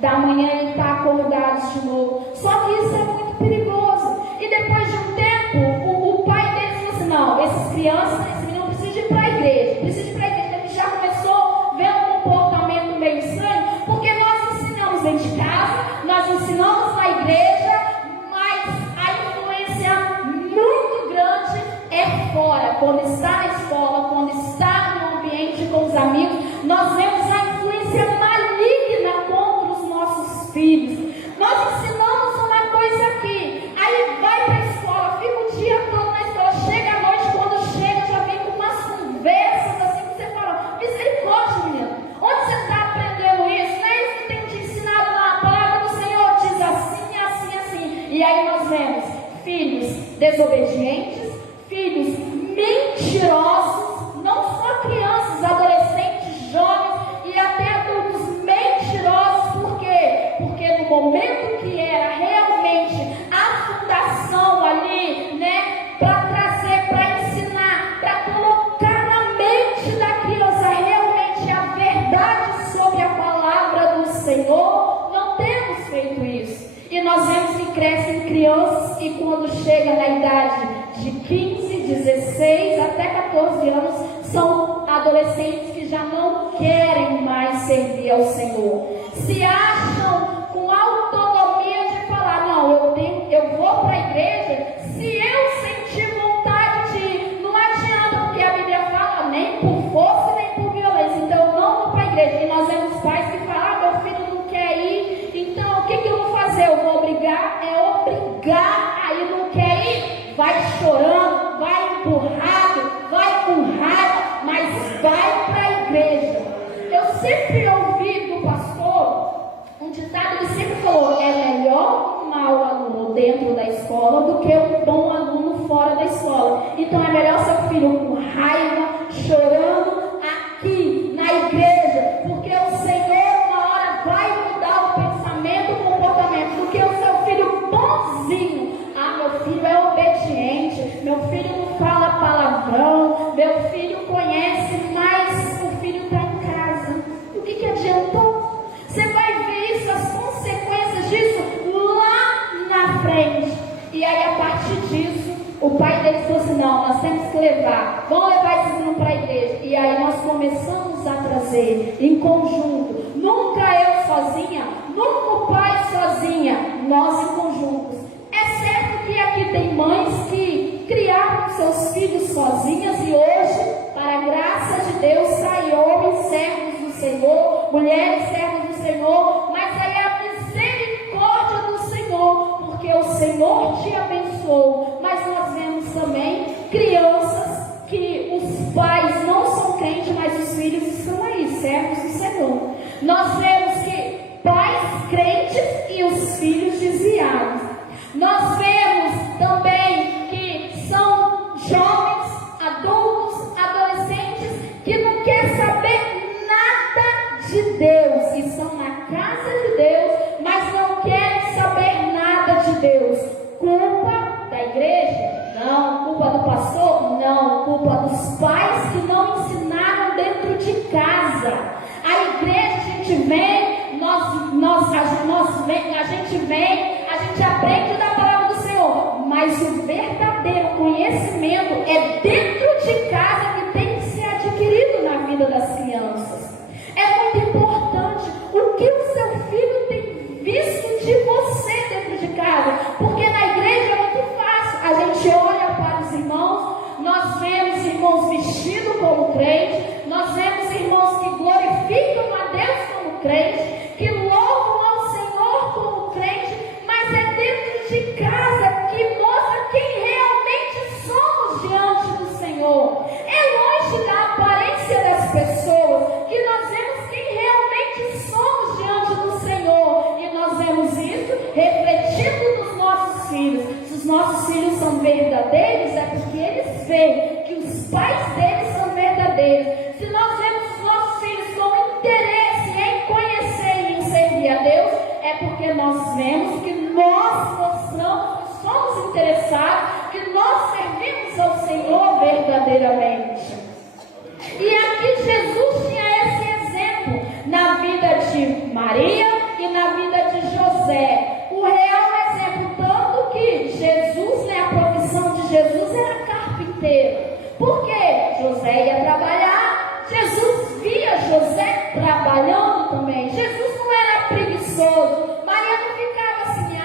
Da manhã ele está acordado de novo. Só que isso é muito perigoso. E depois de um tempo, o pai dele falou assim: não, essas crianças, esse menino precisa ir para a igreja. Precisa ir para a igreja. Ele já começou a ver um comportamento meio estranho, porque nós ensinamos dentro de casa, nós ensinamos na igreja, mas a influência muito grande é fora. Quando está na escola, quando está no ambiente com os amigos, nós vemos a influência maligna contra os nossos filhos. Nós ensinamos uma coisa aqui, aí vai para a escola, fica o dia todo na escola, chega à noite, quando chega já vem com umas conversas assim que você fala: misericórdia, menino, onde você está aprendendo isso? Não é isso que tem te ensinado na palavra do Senhor? Diz assim, assim, assim. E aí nós vemos filhos desobedientes, filhos mentirosos, não só crianças, adolescentes, jovens e até adultos mentirosos. Por quê? Porque no momento que era realmente a fundação ali, né, para trazer, para ensinar, para colocar na mente da criança realmente a verdade sobre a palavra do Senhor, não temos feito isso. E nós vemos que crescem crianças e quando chega na idade de 15, 16 até 14 anos, são adolescentes que já não querem mais servir ao Senhor. Se acham com autonomia de falar: não, eu vou para a igreja se eu sentir vontade de ir. Não adianta, porque a Bíblia fala nem por força nem por violência. Então eu não vou para a igreja. E nós vemos pais que falam: ah, meu filho não quer ir, então o que eu vou fazer? Eu vou obrigar? É obrigar, aí não quer ir, vai chorando, vai empurrado, vai com raiva, mas vai para a igreja. Eu sempre ouvi do pastor um ditado, ele sempre falou: é melhor um mau aluno dentro da escola do que um bom aluno fora da escola. Então é melhor seu filho com raiva, chorando aqui na igreja, porque o Senhor uma hora vai mudar o pensamento, o comportamento, do que o seu filho bonzinho. Ah, meu filho é obediente, meu filho não fala palavrão, meu filho conhece, mas o filho está em casa. O que adiantou? Você vai ver isso, as consequências disso lá na frente. E aí, a partir disso, o pai deles falou assim: não, nós temos que levar, vamos levar esse menino para a igreja. E aí nós começamos a trazer em conjunto, nunca eu sozinha, nunca o pai sozinha, nós em conjuntos. É certo que aqui tem mães que criaram seus filhos sozinhas e hoje, para a graça de Deus, saem homens servos do Senhor, mulheres servos do Senhor, mas aí a misericórdia do Senhor, porque o Senhor te abençoou. Mas nós vemos também crianças que os pais não são crentes, mas os filhos estão aí, servos do Senhor. Nós vemos que pais crentes e os filhos desviados. Nós vemos também que são jovens, adultos, adolescentes que não querem saber nada de Deus, estão na casa de Deus, mas não querem saber nada de Deus. Culpa da igreja? Não. Culpa do pastor? Não. Culpa dos pais que não ensinaram dentro de casa. A igreja, a gente vem, a gente aprende da palavra do Senhor, mas mas o verdadeiro conhecimento é dentro de casa que tem que ser adquirido na vida das crianças. É muito importante o que o seu filho tem visto de você dentro de casa, porque na igreja é muito fácil, a gente olha para os irmãos, nós vemos irmãos vestidos como crente, nós vemos irmãos que glorificam a Deus como crente, que louvam ao Senhor como crente, mas é dentro de casa que mostra quem realmente somos diante do Senhor. É longe da aparência das pessoas que nós vemos quem realmente somos diante do Senhor, e nós vemos isso refletindo nos nossos filhos. Se os nossos filhos são verdadeiros, é porque eles veem que os pais deles são verdadeiros. Se nós vemos os nossos filhos com interesse em conhecer e em servir a Deus, é porque nós vemos que nós mostramos que somos interessados, que nós servimos ao Senhor verdadeiramente. E aqui Jesus tinha esse exemplo na vida de Maria e na vida de José. O real exemplo, tanto que Jesus, a profissão de Jesus era carpinteiro. Por quê? José ia trabalhar, Jesus via José trabalhando também. Jesus não era preguiçoso. Maria não ficava assim,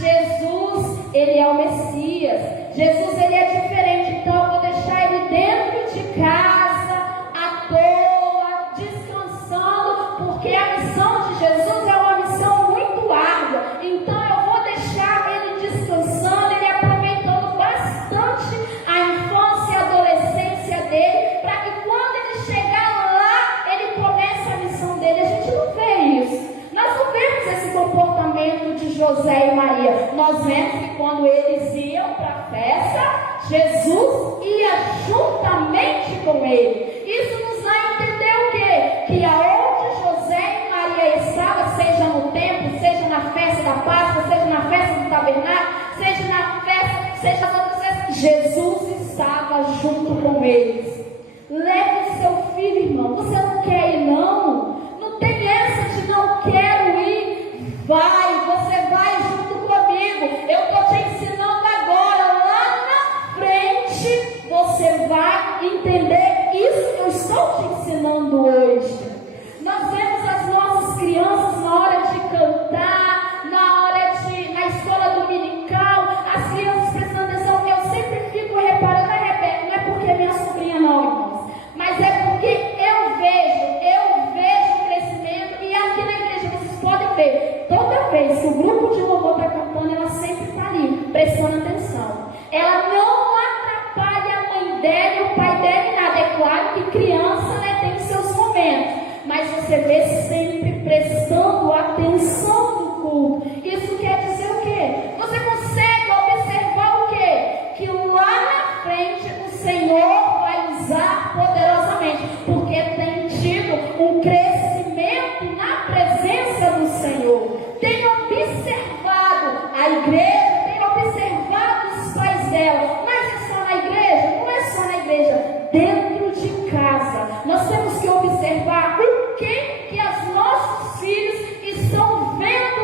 Jesus, ele é o Messias. Jesus, ele é diferente, então eu vou deixar ele dentro de casa, à toa, descansando, porque a missão de Jesus é uma missão muito árdua. Então eu vou deixar ele descansando, ele aproveitando bastante a infância e a adolescência dele, para que quando ele chegar lá, ele comece a missão dele. A gente não vê isso. Nós não vemos esse comportamento de José e Maria. Nós vemos que quando eles iam para a festa, Jesus ia juntamente com ele. Isso nos dá a entender o quê? Que aonde José e Maria estavam, seja no templo, seja na festa da Páscoa, seja na festa do tabernáculo, seja na festa, seja nas outras festas, Jesus estava junto com eles. Leve o seu filho, irmão. Você não quer ir, não? Não tem essa de não quero ir. Vai, você vai junto comigo. Eu estou te ensinando agora. Lá na frente, você vai entender isso que eu estou te ensinando hoje. Nós vemos as nossas crianças na hora de cantar, na escola dominical, as crianças prestando atenção. Eu sempre fico reparando, Rebeca, não é porque é minha sobrinha não, irmãos, mas é porque eu vejo o crescimento. E aqui na igreja vocês podem ver, toda vez que o grupo de louvor está cantando, ela sempre está ali, prestando atenção. Ela não atrapalha a mãe dela e o pai dela em nada. É claro que criança, tem os seus momentos, mas você vê sempre prestando atenção no culto. Isso quer dizer o quê? Você consegue observar o quê? Que lá na frente o Senhor vai usar poderosamente, porque tem tido um crescimento na presença do Senhor. Tem observado a igreja, tem observado os pais dela. Mas é só na igreja? Não é só na igreja, dentro de casa. Nós temos que observar o que os nossos filhos estão vendo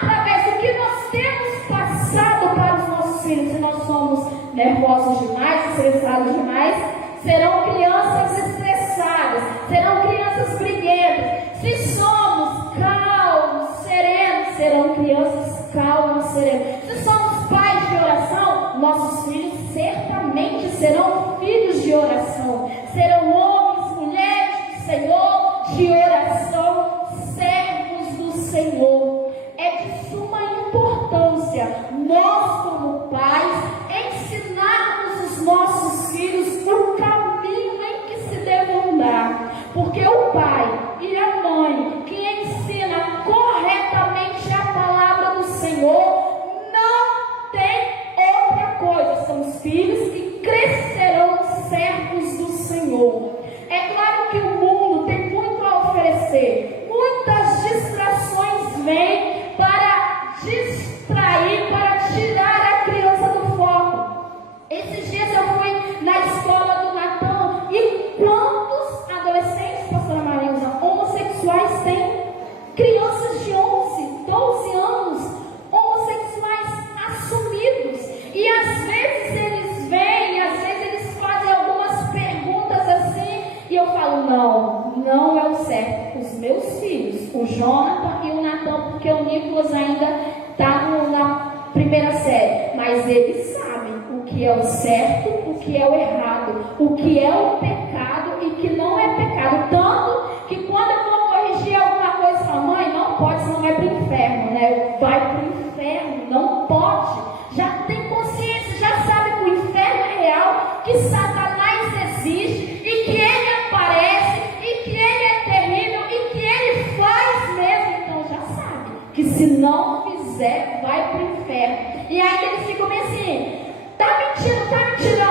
através do que nós temos passado para os nossos filhos. Se nós somos nervosos demais, estressados demais, serão crianças estressadas, serão crianças briguentas. Se somos calmos, serenos, serão crianças calmas, serenas. Se somos pais de oração, nossos filhos certamente serão filhos de oração. Serão homens, mulheres do Senhor, de oração, servos do Senhor. É de suma importância nós, como pais, ensinarmos os nossos filhos o caminho em que se devem andar. Porque o pai e a mãe que ensina corretamente a palavra do Senhor não tem outra coisa. São os filhos que crescerão servos do Senhor. É claro que o mundo tem muito a oferecer. Muitas distrações vêm para distrair, para tirar a criança do foco. Esses dias eu fui na escola do Natan, e quantos adolescentes, pastora Marisa, homossexuais têm? Crianças de 11, 12 anos, homossexuais assumidos. Jonathan e o Natan, porque o Nicolas ainda está na primeira série. Mas eles sabem o que é o certo, o que é o errado, o que é o pecado e que não é pecado. Tanto que quando eu vou corrigir alguma coisa com a mãe, não pode, senão vai para o inferno, né? Vai para o inferno, não pode. Já tem consciência, já sabe que o inferno é real, que Satanás existe e que ele aparece e que ele é terrível e que ele faz mesmo. Então já sabe que se não fizer, vai para o inferno. E aí eles ficam bem assim: tá mentindo,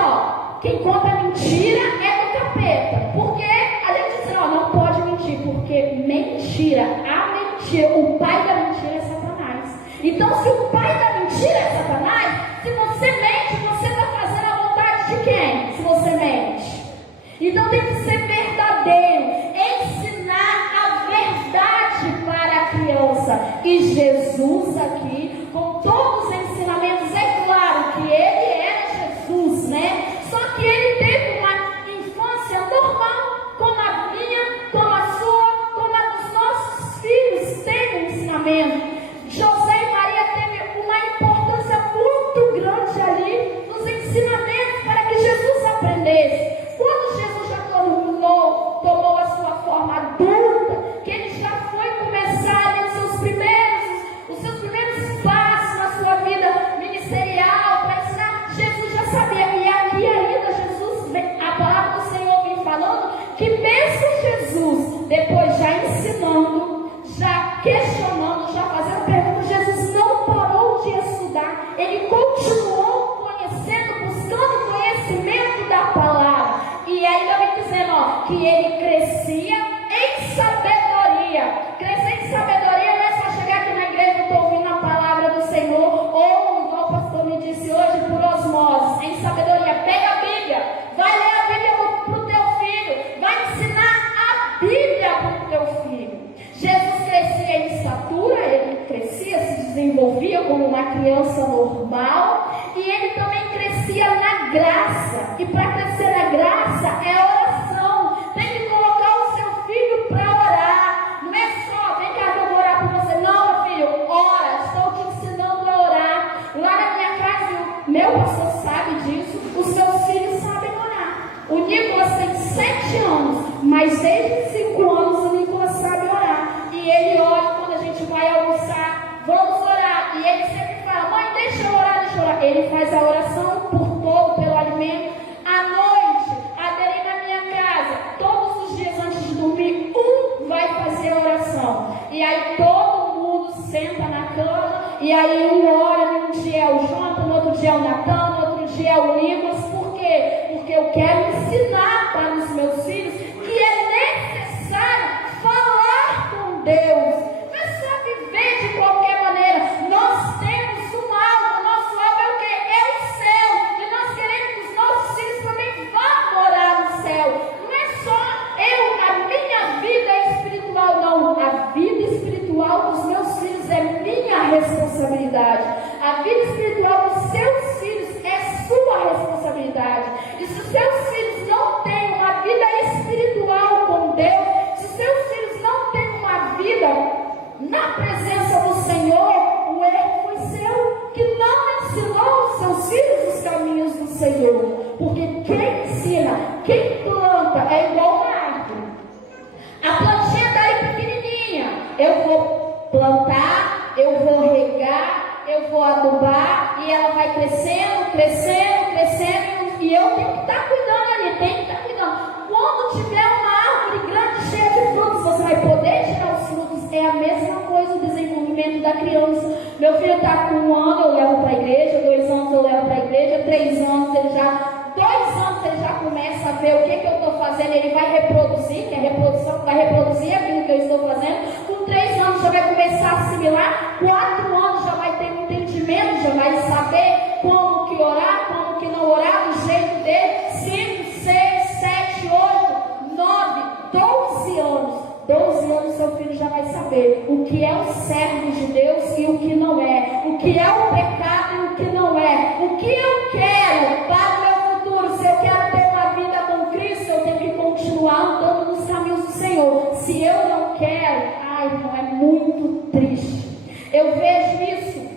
ó. Quem conta mentira é do capeta. Porque a gente diz, ó, não pode mentir, porque mentira, a mentira, o pai da mentira é Satanás. Então, se o pai da mentira é Satanás, se você mente, você está fazendo a vontade de quem? Se você mente. Então tem que ser verdadeiro, ensinar a verdade para a criança. E Jesus aqui, com todos os ensinamentos, é claro que ele era Jesus, né? Só que ele teve uma infância normal, como a minha, como a sua, como a dos nossos filhos teve um ensinamento. José e Maria teve uma importância muito grande ali nos ensinamentos para que Jesus aprendesse. Quando Jesus já tomou a sua forma adulta, que ele já foi começar ali os seus primeiros passos na sua vida ministerial para ensinar, Jesus já sabia. E aqui ainda Jesus, a palavra do Senhor vem falando que mesmo Jesus, depois já ensinando, já questionando, já fazendo perguntas, Jesus não parou de estudar. Ele continuou conhecendo, buscando conhecimento da palavra. E ainda vem dizendo, ó, que ele crescia em sabedoria. Crescer em sabedoria não é só chegar aqui na igreja e estou ouvindo a palavra do Senhor, ou, igual o pastor me disse hoje, por osmose. Em sabedoria, pega a Bíblia, vai ler a Bíblia para o teu filho, vai ensinar a Bíblia para o teu filho. Jesus crescia em estatura, ele crescia, se desenvolvia como uma criança normal, e ele também crescia na graça. E para crescer na graça é oração. Tem que colocar o seu filho para orar. Não é só, vem cá que eu vou orar por você. Não, meu filho, ora, estou te ensinando a orar. Lá na minha casa, meu pastor sabe disso, os seus filhos sabem orar. O Nicolas tem 7 anos, mas desde 5 anos o Nicolas sabe orar. E ele ora quando a gente vai almoçar, vamos orar. E ele sempre fala, mãe, deixa eu orar, deixa eu orar. Ele faz a oração por todo, pelo alimento. À noite, aderei na minha casa, todos os dias antes de dormir, vai fazer a oração. E aí todo mundo senta na cama, e aí ora, um dia é o Jonathan, no outro dia é o Natan, no outro dia é o Nicolas. Por quê? Porque eu quero ensinar para os meus filhos que é necessário falar com Deus. Não é só viver de qualquer maneira. Nós temos um alvo, nosso alvo é o quê? É o céu. E nós queremos que os nossos filhos também vão morar no céu. Não é só a minha vida espiritual, não. A vida espiritual dos meus filhos é minha responsabilidade. A vida espiritual dos seus filhos é sua responsabilidade. E se os seus filhos não têm uma vida espiritual com Deus, se os seus filhos não têm uma vida na presença do Senhor, o erro foi seu, que não ensinou aos seus filhos os caminhos do Senhor. Porque quem ensina, quem planta, é igual uma árvore. A plantinha está aí pequenininha. Eu vou plantar, eu vou regar, eu vou adubar, e ela vai crescendo, crescendo, crescendo, e eu tenho que estar cuidando ali, tenho que estar cuidando. Quando tiver uma árvore grande, cheia de frutos, você vai poder tirar os frutos. É a mesma coisa o desenvolvimento da criança. Meu filho está com 1 ano, eu levo para a igreja, 2 anos eu levo para a igreja, 3 anos ele já... 2 anos ele já começa a ver o que eu estou fazendo, ele vai reproduzir, que é reprodução, vai reproduzir aquilo que eu estou fazendo. Com 3 anos já vai começar a assimilar, 4 anos já vai ter um entendimento, já vai saber como que orar, como que não orar, do jeito dele. 5, 6, 7, 8, 9, 12 anos. 12 anos seu filho já vai saber o que é o servo de Deus e o que não é, o que é o pecado e o que não é, o que eu quero para o meu futuro. Se eu quero ter uma vida com Cristo, eu tenho que continuar andando nos caminhos do Senhor. Se eu não quero, não é triste. Eu vejo isso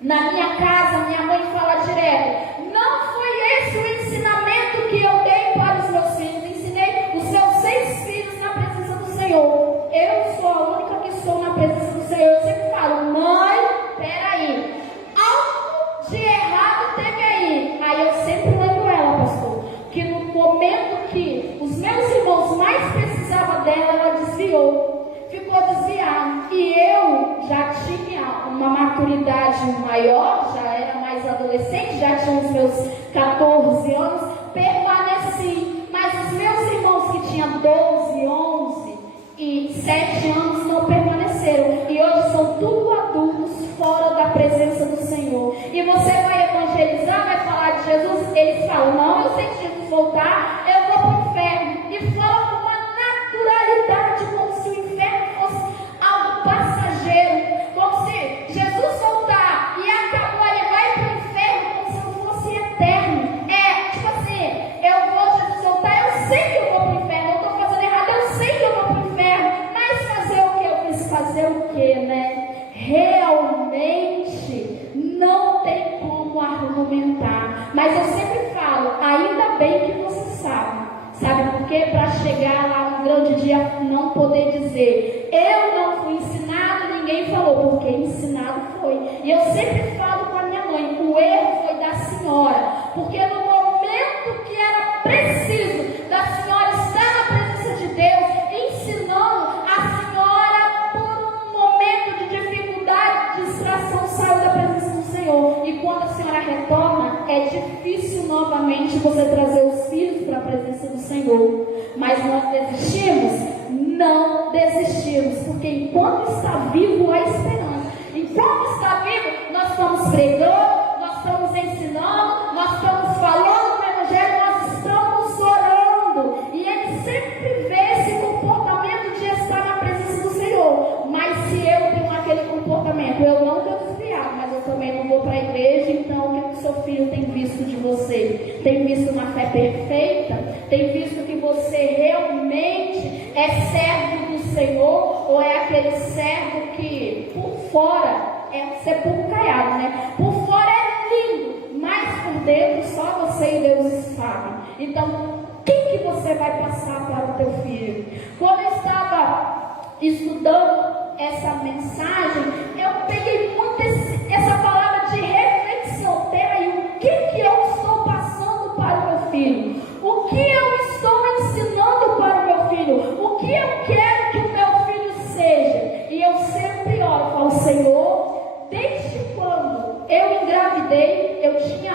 na minha casa, minha mãe fala direto: não foi esse o ensinamento que eu dei para os meus filhos. Ensinei os meus 6 filhos na presença do Senhor. Eu sou a única que sou na presença do Senhor. Eu sempre falo: mãe, peraí, algo de errado teve aí. Aí eu sempre lembro ela, pastor, que no momento que os meus irmãos mais precisavam dela, ela desviou, ficou desviada. E eu já tinha uma maturidade maior, já era mais adolescente, já tinha os meus 14 anos, permaneci. Mas os meus irmãos que tinham 12, 11 e 7 anos não permaneceram. E hoje são tudo adultos fora da presença do Senhor. E você vai evangelizar, vai falar de Jesus, eles falam: não, eu sei que Jesus voltar, eu vou para o inferno. E falam com uma naturalidade, como se o inferno fosse algo passageiro, como se Jesus voltar e acabou, ele vai para o inferno, como se não fosse eterno. É, tipo assim, eu vou, Jesus voltar, eu sei que eu vou para o inferno, eu estou fazendo errado, eu sei que eu vou para o inferno, mas fazer o que? Eu quis fazer o que, né? Realmente não tem como argumentar. Mas eu sempre falo: ainda bem que você sabe. Sabe por quê? Para chegar lá no grande dia, não poder dizer: eu não fui ensinado, ninguém falou, porque ensinado foi. E eu sempre falo com a minha mãe: o erro foi da senhora, porque no momento que era preciso da senhora estar na presença de Deus, ensinando, a senhora, por um momento de dificuldade, de distração, saiu da presença do Senhor. E quando a senhora retorna, é difícil novamente você trazer os filhos para a presença do Senhor. Mas nós desistimos? Não desistimos, porque enquanto está vivo há esperança. Enquanto está vivo, nós estamos pregando, nós estamos ensinando, nós estamos falando do Evangelho, nós estamos orando. E ele sempre vê esse comportamento de estar na presença do Senhor. Mas se eu tenho aquele comportamento, eu não estou desviado, mas eu também não vou para a igreja. Então o que o seu filho tem visto de você? Tem visto uma fé perfeita? Tem visto que você realmente é servo do Senhor? Ou é aquele servo que por fora é sepulcro caiado, né? Por fora é lindo, mas por dentro só você e Deus sabem. Então, o que você vai passar para o teu filho? Quando eu estava estudando essa mensagem, eu peguei muito essa palavra de reflexão. Peraí, o que eu estou passando para o meu filho? O que eu estou ensinando para o meu filho? O que eu quero que o meu filho seja? E eu sempre oro ao Senhor. Desde quando eu engravidei, eu tinha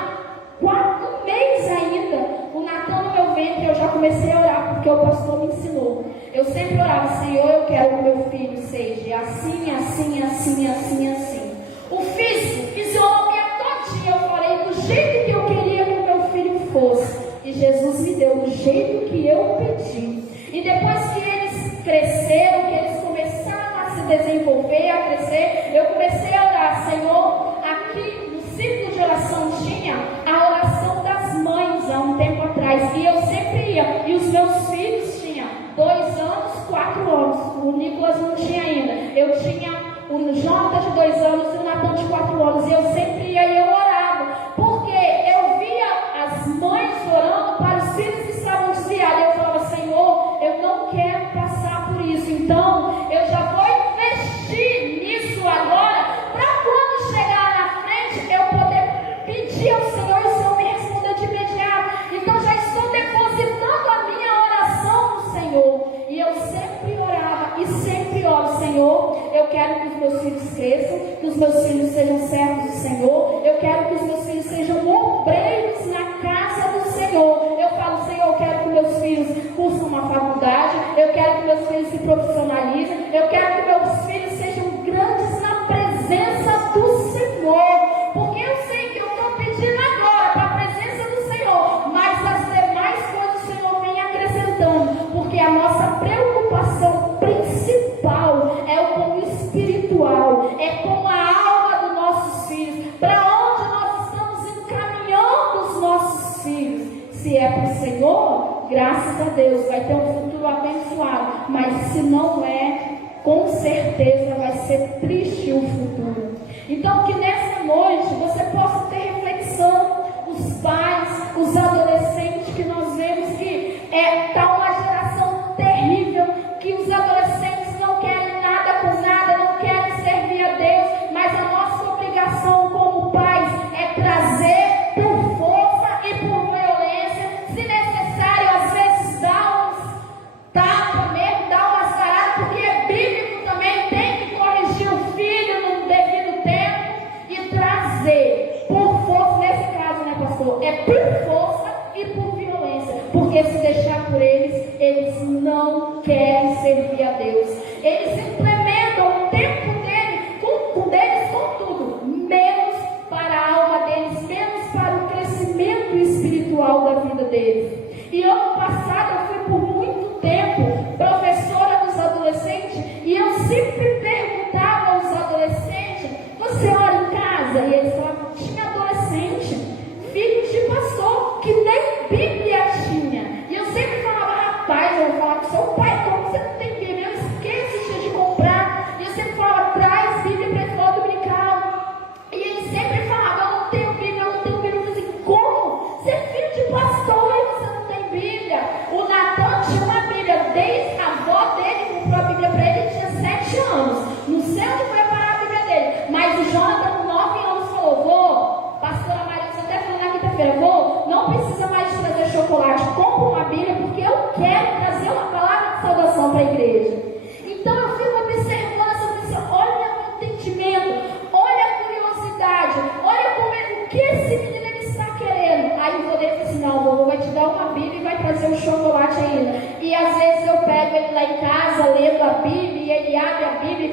4 meses ainda, o Natan no meu ventre, eu já comecei a orar, porque o pastor me ensinou. Eu sempre orava: Senhor, eu quero que o meu filho seja assim, assim, assim, assim, assim. O físico, fisionomia todinha, eu falei do jeito que eu queria que o meu filho fosse. E Jesus me deu do jeito que eu pedi. E depois que eles cresceram, que eles começaram a se desenvolver, a crescer, eu comecei a orar: Senhor, aqui no ciclo de oração tinha a oração das mães há um tempo atrás, e eu sempre ia, e os meus filhos tinham 2 anos, 4 anos, o Nicolas não tinha ainda, eu tinha o Jonathan de 2 anos e o Natan de 4 anos, e eu sempre ia e eu orava, porque eu via as mães orando para os filhos que estavam desviados. Eu falava: Senhor, eu não quero passar por isso, então eu já vou investir nisso agora, para quando chegar na frente eu poder pedir ao Senhor e o Senhor me responder de imediato. Então já estou depositando a minha oração no Senhor. E eu sempre orava e sempre oro: Senhor, eu quero que os meus filhos cresçam, que os meus filhos sejam servos do Senhor, eu quero que os meus filhos sejam obreiros na casa do Senhor. Eu falo: Senhor, eu quero que meus filhos cursem uma faculdade, eu quero que meus filhos se profissionalizem, eu quero que meus filhos sejam grandes na presença do Senhor, porque eu sei que eu estou pedindo agora para a presença do Senhor, mas as demais coisas o Senhor vem acrescentando, porque a nossa preocupação principal é com o espiritual, é com a alma dos nossos filhos, para onde nós estamos encaminhando os nossos filhos. Se é para o Senhor, graças a Deus, vai ter um futuro abençoado, mas se não é, com certeza vai ser triste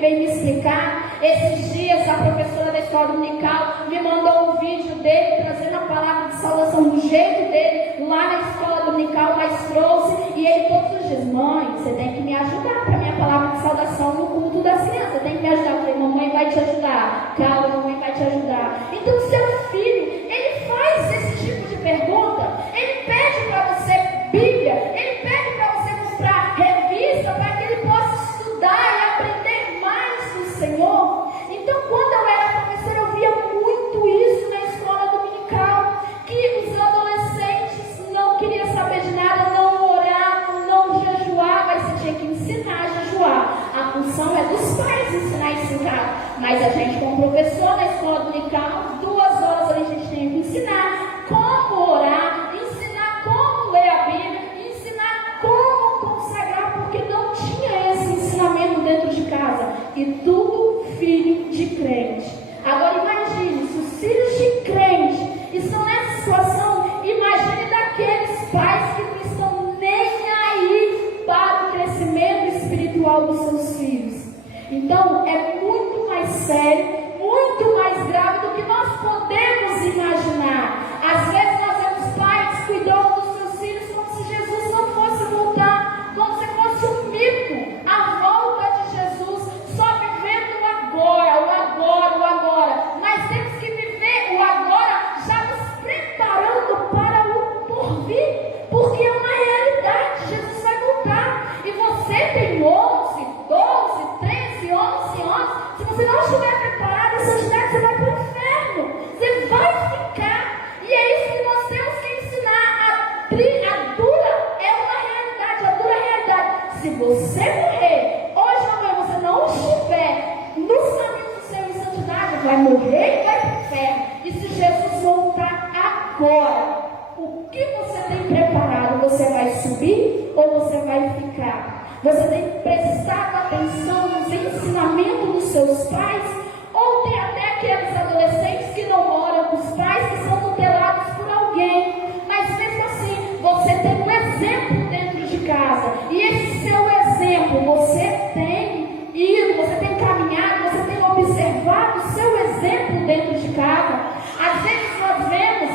veio me explicar. Esses dias a professora da escola dominical me mandou um vídeo dele trazendo a palavra de salvação do jeito dele, lá na escola dominical, mas trouxe, e ele todos os dias: mãe, você tem que me ajudar para a minha palavra de saudação no culto das crianças, tem que me ajudar. Eu falei: mamãe vai te ajudar, calma, mamãe vai te ajudar. Então seu filho, ele faz esse tipo de pergunta, ele pede para você Bíblia, ele pede para você comprar revista para que ele possa estudar e aprender mais do Senhor. Então, quando eu era professora, eu via muito isso na escola dominical, que os adolescentes não queriam saber de nada, não oravam, não jejuavam, aí você tinha que ensinar a jejuar. A função é dos pais ensinar isso em casa, mas a gente, como professor na escola dominical, 2 horas a gente tinha que ensinar como orar, ensinar como ler a Bíblia, ensinar como consagrar, porque não tinha esse ensinamento dentro de casa. E tudo filho de crente. Agora imagine, se os filhos de crente estão nessa situação, imagine daqueles pais que não estão nem aí para o crescimento espiritual dos seus filhos. Então é muito mais sério, muito mais grave do que nós podemos imaginar. Às vezes nós vemos pais cuidando dos seus filhos como se Jesus não fosse voltar, como se fosse um mito, a volta de Jesus, só vivendo o agora, o agora, o agora. Mas temos que viver o agora já nos preparando para o porvir, porque é uma realidade, Jesus vai voltar. E você tem 11, 12, 13, 11 anos, se você não estiver preparado, essa idade você vai para o inferno, você vai ficar. E é isso que nós temos que ensinar. A dura é uma realidade, a dura realidade. Se você morrer, hoje ou amanhã você não estiver nos caminhos do Senhor em santidade, vai morrer e vai para o inferno. E se Jesus voltar agora, o que você tem preparado? Você vai subir ou você vai ficar? Você tem prestado atenção nos ensinamentos dos seus pais? Ou tem até aqueles adolescentes que não moram com os pais, que são tutelados por alguém? Mas mesmo assim, você tem um exemplo dentro de casa. E esse seu exemplo, você tem ido, você tem caminhado, você tem observado o seu exemplo dentro de casa. Às vezes nós vemos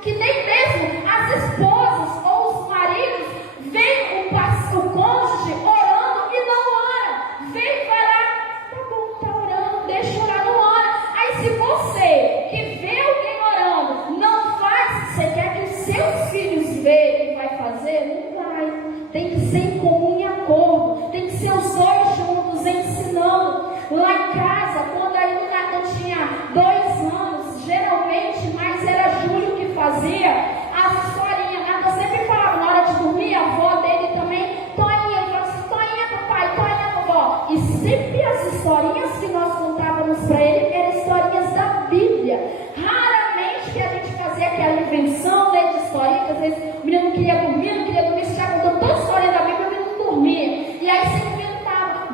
que nem mesmo as esposas ou os maridos veem o cônjuge orando e não ora. Vem e vai lá: tá bom, tá orando, deixa orar, não ora. Aí se você que vê alguém orando não faz, você quer que os seus filhos vejam e vai fazer? Não vai. Tem que ser em comum e acordo, tem que ser os dois juntos ensinando. Lá em casa, quando ainda o Natan tinha 2 anos, geralmente, mas era Júlio que fazia as historinhas. Natan sempre falava, na hora de dormir, a avó dele também: Toinha, ele falava assim: Toinha, papai, Toinha, vovó. E sempre as historinhas que nós contávamos para ele eram historinhas da Bíblia. Raramente que a gente fazia aquela invenção, né, de historinha, que às vezes o menino não queria dormir, você já contou toda a história da Bíblia, o menino não dormia. E aí você inventava.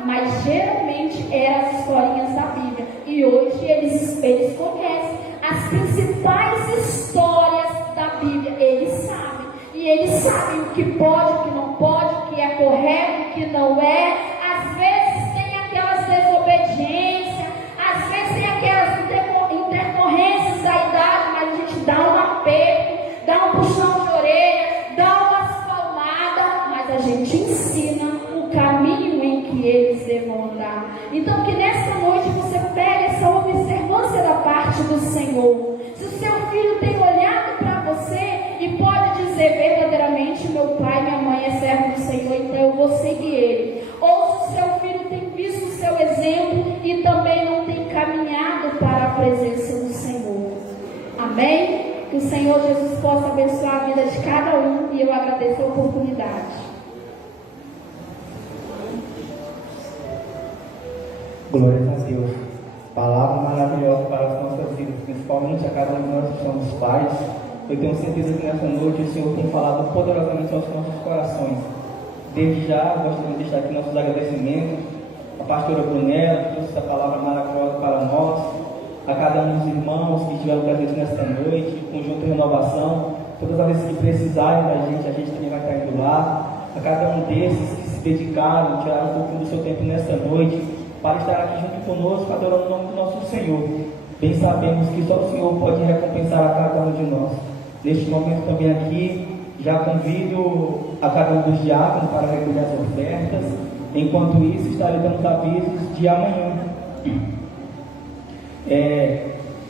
Mas geralmente eram as historinhas da Bíblia. E hoje eles conhecem as principais histórias da Bíblia. Eles sabem. E eles sabem o que pode, o que não pode, o que é correto, o que não é. Às vezes tem aquelas desobediências, às vezes tem aquelas intercorrências da idade, mas a gente dá um aperto, dá um puxão de orelha, dá umas palmadas, mas a gente ensina o caminho em que eles devam andar. Então que nessa noite você pegue essa observância da parte do Senhor. Se o seu filho tem olhado para você e pode dizer verdadeiramente: meu pai e minha mãe é servo do Senhor, então eu vou seguir ele. Ou se o seu filho tem visto o seu exemplo e também não tem caminhado para a presença do Senhor. Amém? Que o Senhor Jesus possa abençoar a vida de cada um, e eu agradeço a oportunidade. Glórias a Deus. Palavra maravilhosa para as nossas vidas, principalmente a cada um de nós que somos pais. Eu tenho certeza que nessa noite o Senhor tem falado poderosamente aos nossos corações. Desde já, gostaria de deixar aqui nossos agradecimentos à pastora Brunella, que trouxe essa palavra maravilhosa para nós, a cada um dos irmãos que estiveram presentes nesta noite, o Conjunto Renovação, todas as vezes que precisarem da gente, a gente também vai estar indo lá. A cada um desses que se dedicaram, tiraram um pouquinho do seu tempo nesta noite, para estar aqui junto conosco, adorando o nome do nosso Senhor. Bem sabemos que só o Senhor pode recompensar a cada um de nós. Neste momento também aqui, já convido a cada um dos diáconos para recolher as ofertas. Enquanto isso, estarei dando os avisos de amanhã.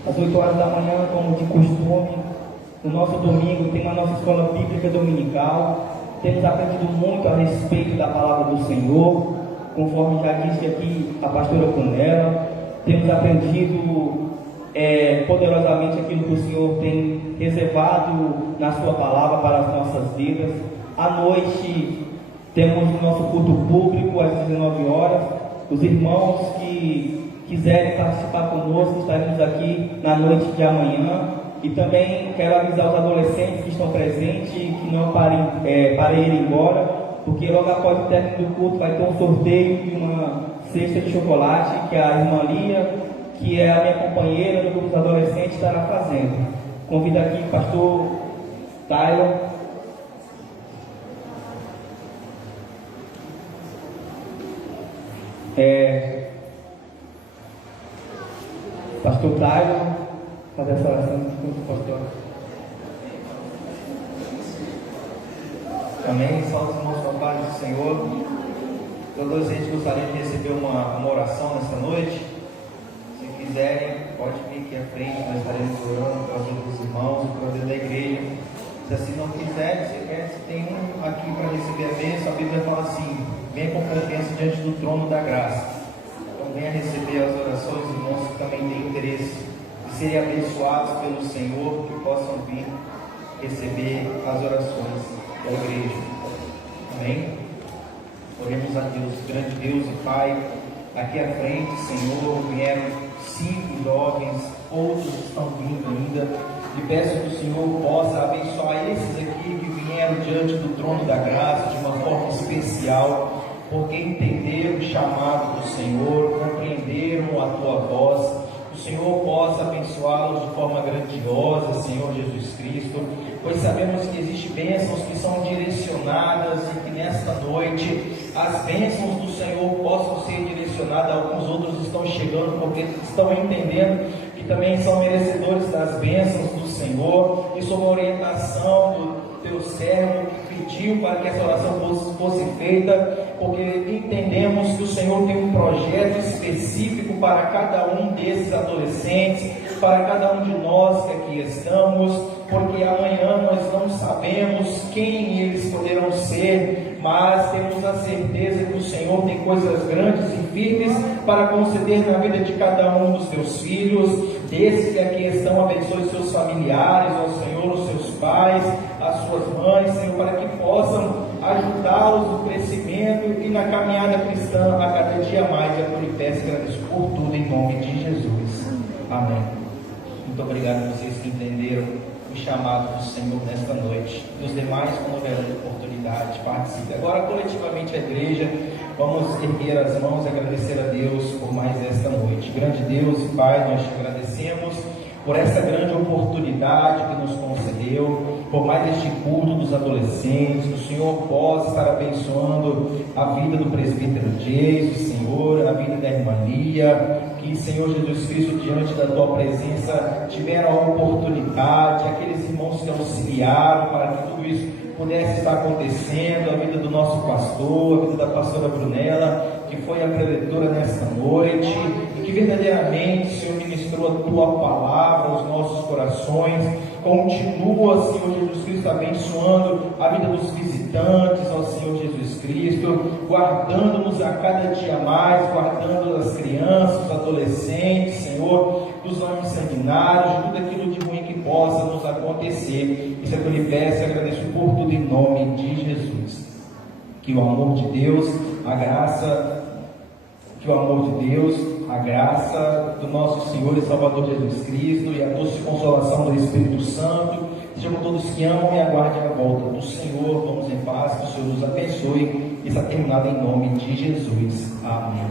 Às 8 horas da manhã, como de costume, no nosso domingo tem a nossa escola bíblica dominical. Temos aprendido muito a respeito da palavra do Senhor, conforme já disse aqui a pastora Brunella. Temos aprendido poderosamente aquilo que o Senhor tem reservado na sua palavra para as nossas vidas. À noite temos o nosso culto público às 19 horas. Os irmãos que quiserem participar conosco, estaremos aqui na noite de amanhã. E também quero avisar os adolescentes que estão presentes que não parem ir embora, porque logo após o término do culto vai ter um sorteio de uma cesta de chocolate que a irmã Lia, que é a minha companheira no grupo dos adolescentes, estará fazendo. Convido aqui o pastor Tyler. Pastor Tyler, fazer essa oração com o pastor. Amém. Salve os irmãos com a paz do Senhor. Todos eles gostariam de receber uma oração nesta noite. Se quiserem, pode vir aqui à frente, nós estaremos orando pelos outros irmãos, pelo poder da igreja. Se assim não quiserem, se tem um aqui para receber a bênção, a Bíblia fala assim: venha com confiança diante do trono da graça. Então venha receber as orações, irmãos que também têm interesse de serem abençoados pelo Senhor, que possam vir receber as orações da igreja. Amém? Oremos a Deus, grande Deus e Pai. Aqui à frente, Senhor, vieram 5 jovens, outros estão vindo ainda. E peço que o Senhor possa abençoar esses aqui que vieram diante do trono da graça de uma forma especial, porque entenderam o chamado do Senhor, compreenderam a Tua voz. O Senhor possa abençoá-los de forma grandiosa, Senhor Jesus Cristo, pois sabemos que existem bênçãos que são direcionadas e que nesta noite as bênçãos do Senhor possam ser direcionadas. Alguns outros estão chegando porque estão entendendo que também são merecedores das bênçãos do Senhor, e sob a orientação do Teu servo que pediu para que essa oração fosse feita, porque entendemos que o Senhor tem um projeto específico para cada um desses adolescentes, para cada um de nós que aqui estamos, porque amanhã nós não sabemos quem eles poderão ser, mas temos a certeza que o Senhor tem coisas grandes e firmes para conceder na vida de cada um dos Teus filhos. Desses que aqui estão, abençoe seus familiares, ó Senhor, os seus pais, as suas mães, Senhor, para que possam ajudá-los no crescimento e na caminhada cristã a cada dia mais. Eu lhe peço e agradeço por tudo em nome de Jesus. Amém. Muito obrigado a vocês que entenderam o chamado do Senhor nesta noite. E os demais, quando houver oportunidade, participe. Agora, coletivamente, a igreja, vamos erguer as mãos e agradecer a Deus por mais esta noite. Grande Deus e Pai, nós te agradecemos por essa grande oportunidade que nos concedeu, por mais este culto dos adolescentes. Que o Senhor possa estar abençoando a vida do presbítero Jesus, Senhor, a vida da irmã Lia. Que, Senhor Jesus Cristo, diante da Tua presença, tiveram a oportunidade, aqueles irmãos que auxiliaram para que tudo isso pudesse estar acontecendo, a vida do nosso pastor, a vida da pastora Brunella, que foi a preletora nesta noite, e que verdadeiramente o Senhor ministrou a Tua palavra aos nossos corações. Continua, Senhor Jesus Cristo, abençoando a vida dos visitantes, ó Senhor Jesus Cristo, guardando-nos a cada dia mais, guardando as crianças, os adolescentes, Senhor, dos homens sanguinários, de tudo aquilo de ruim que possa nos acontecer. Isso é que eu lhe peço e agradeço por tudo em nome de Jesus. Que o amor de Deus, a graça do nosso Senhor e Salvador Jesus Cristo e a doce consolação do Espírito Santo sejam todos que amam e aguardem a volta do Senhor. Vamos em paz, que o Senhor nos abençoe. Isso é terminado em nome de Jesus. Amém.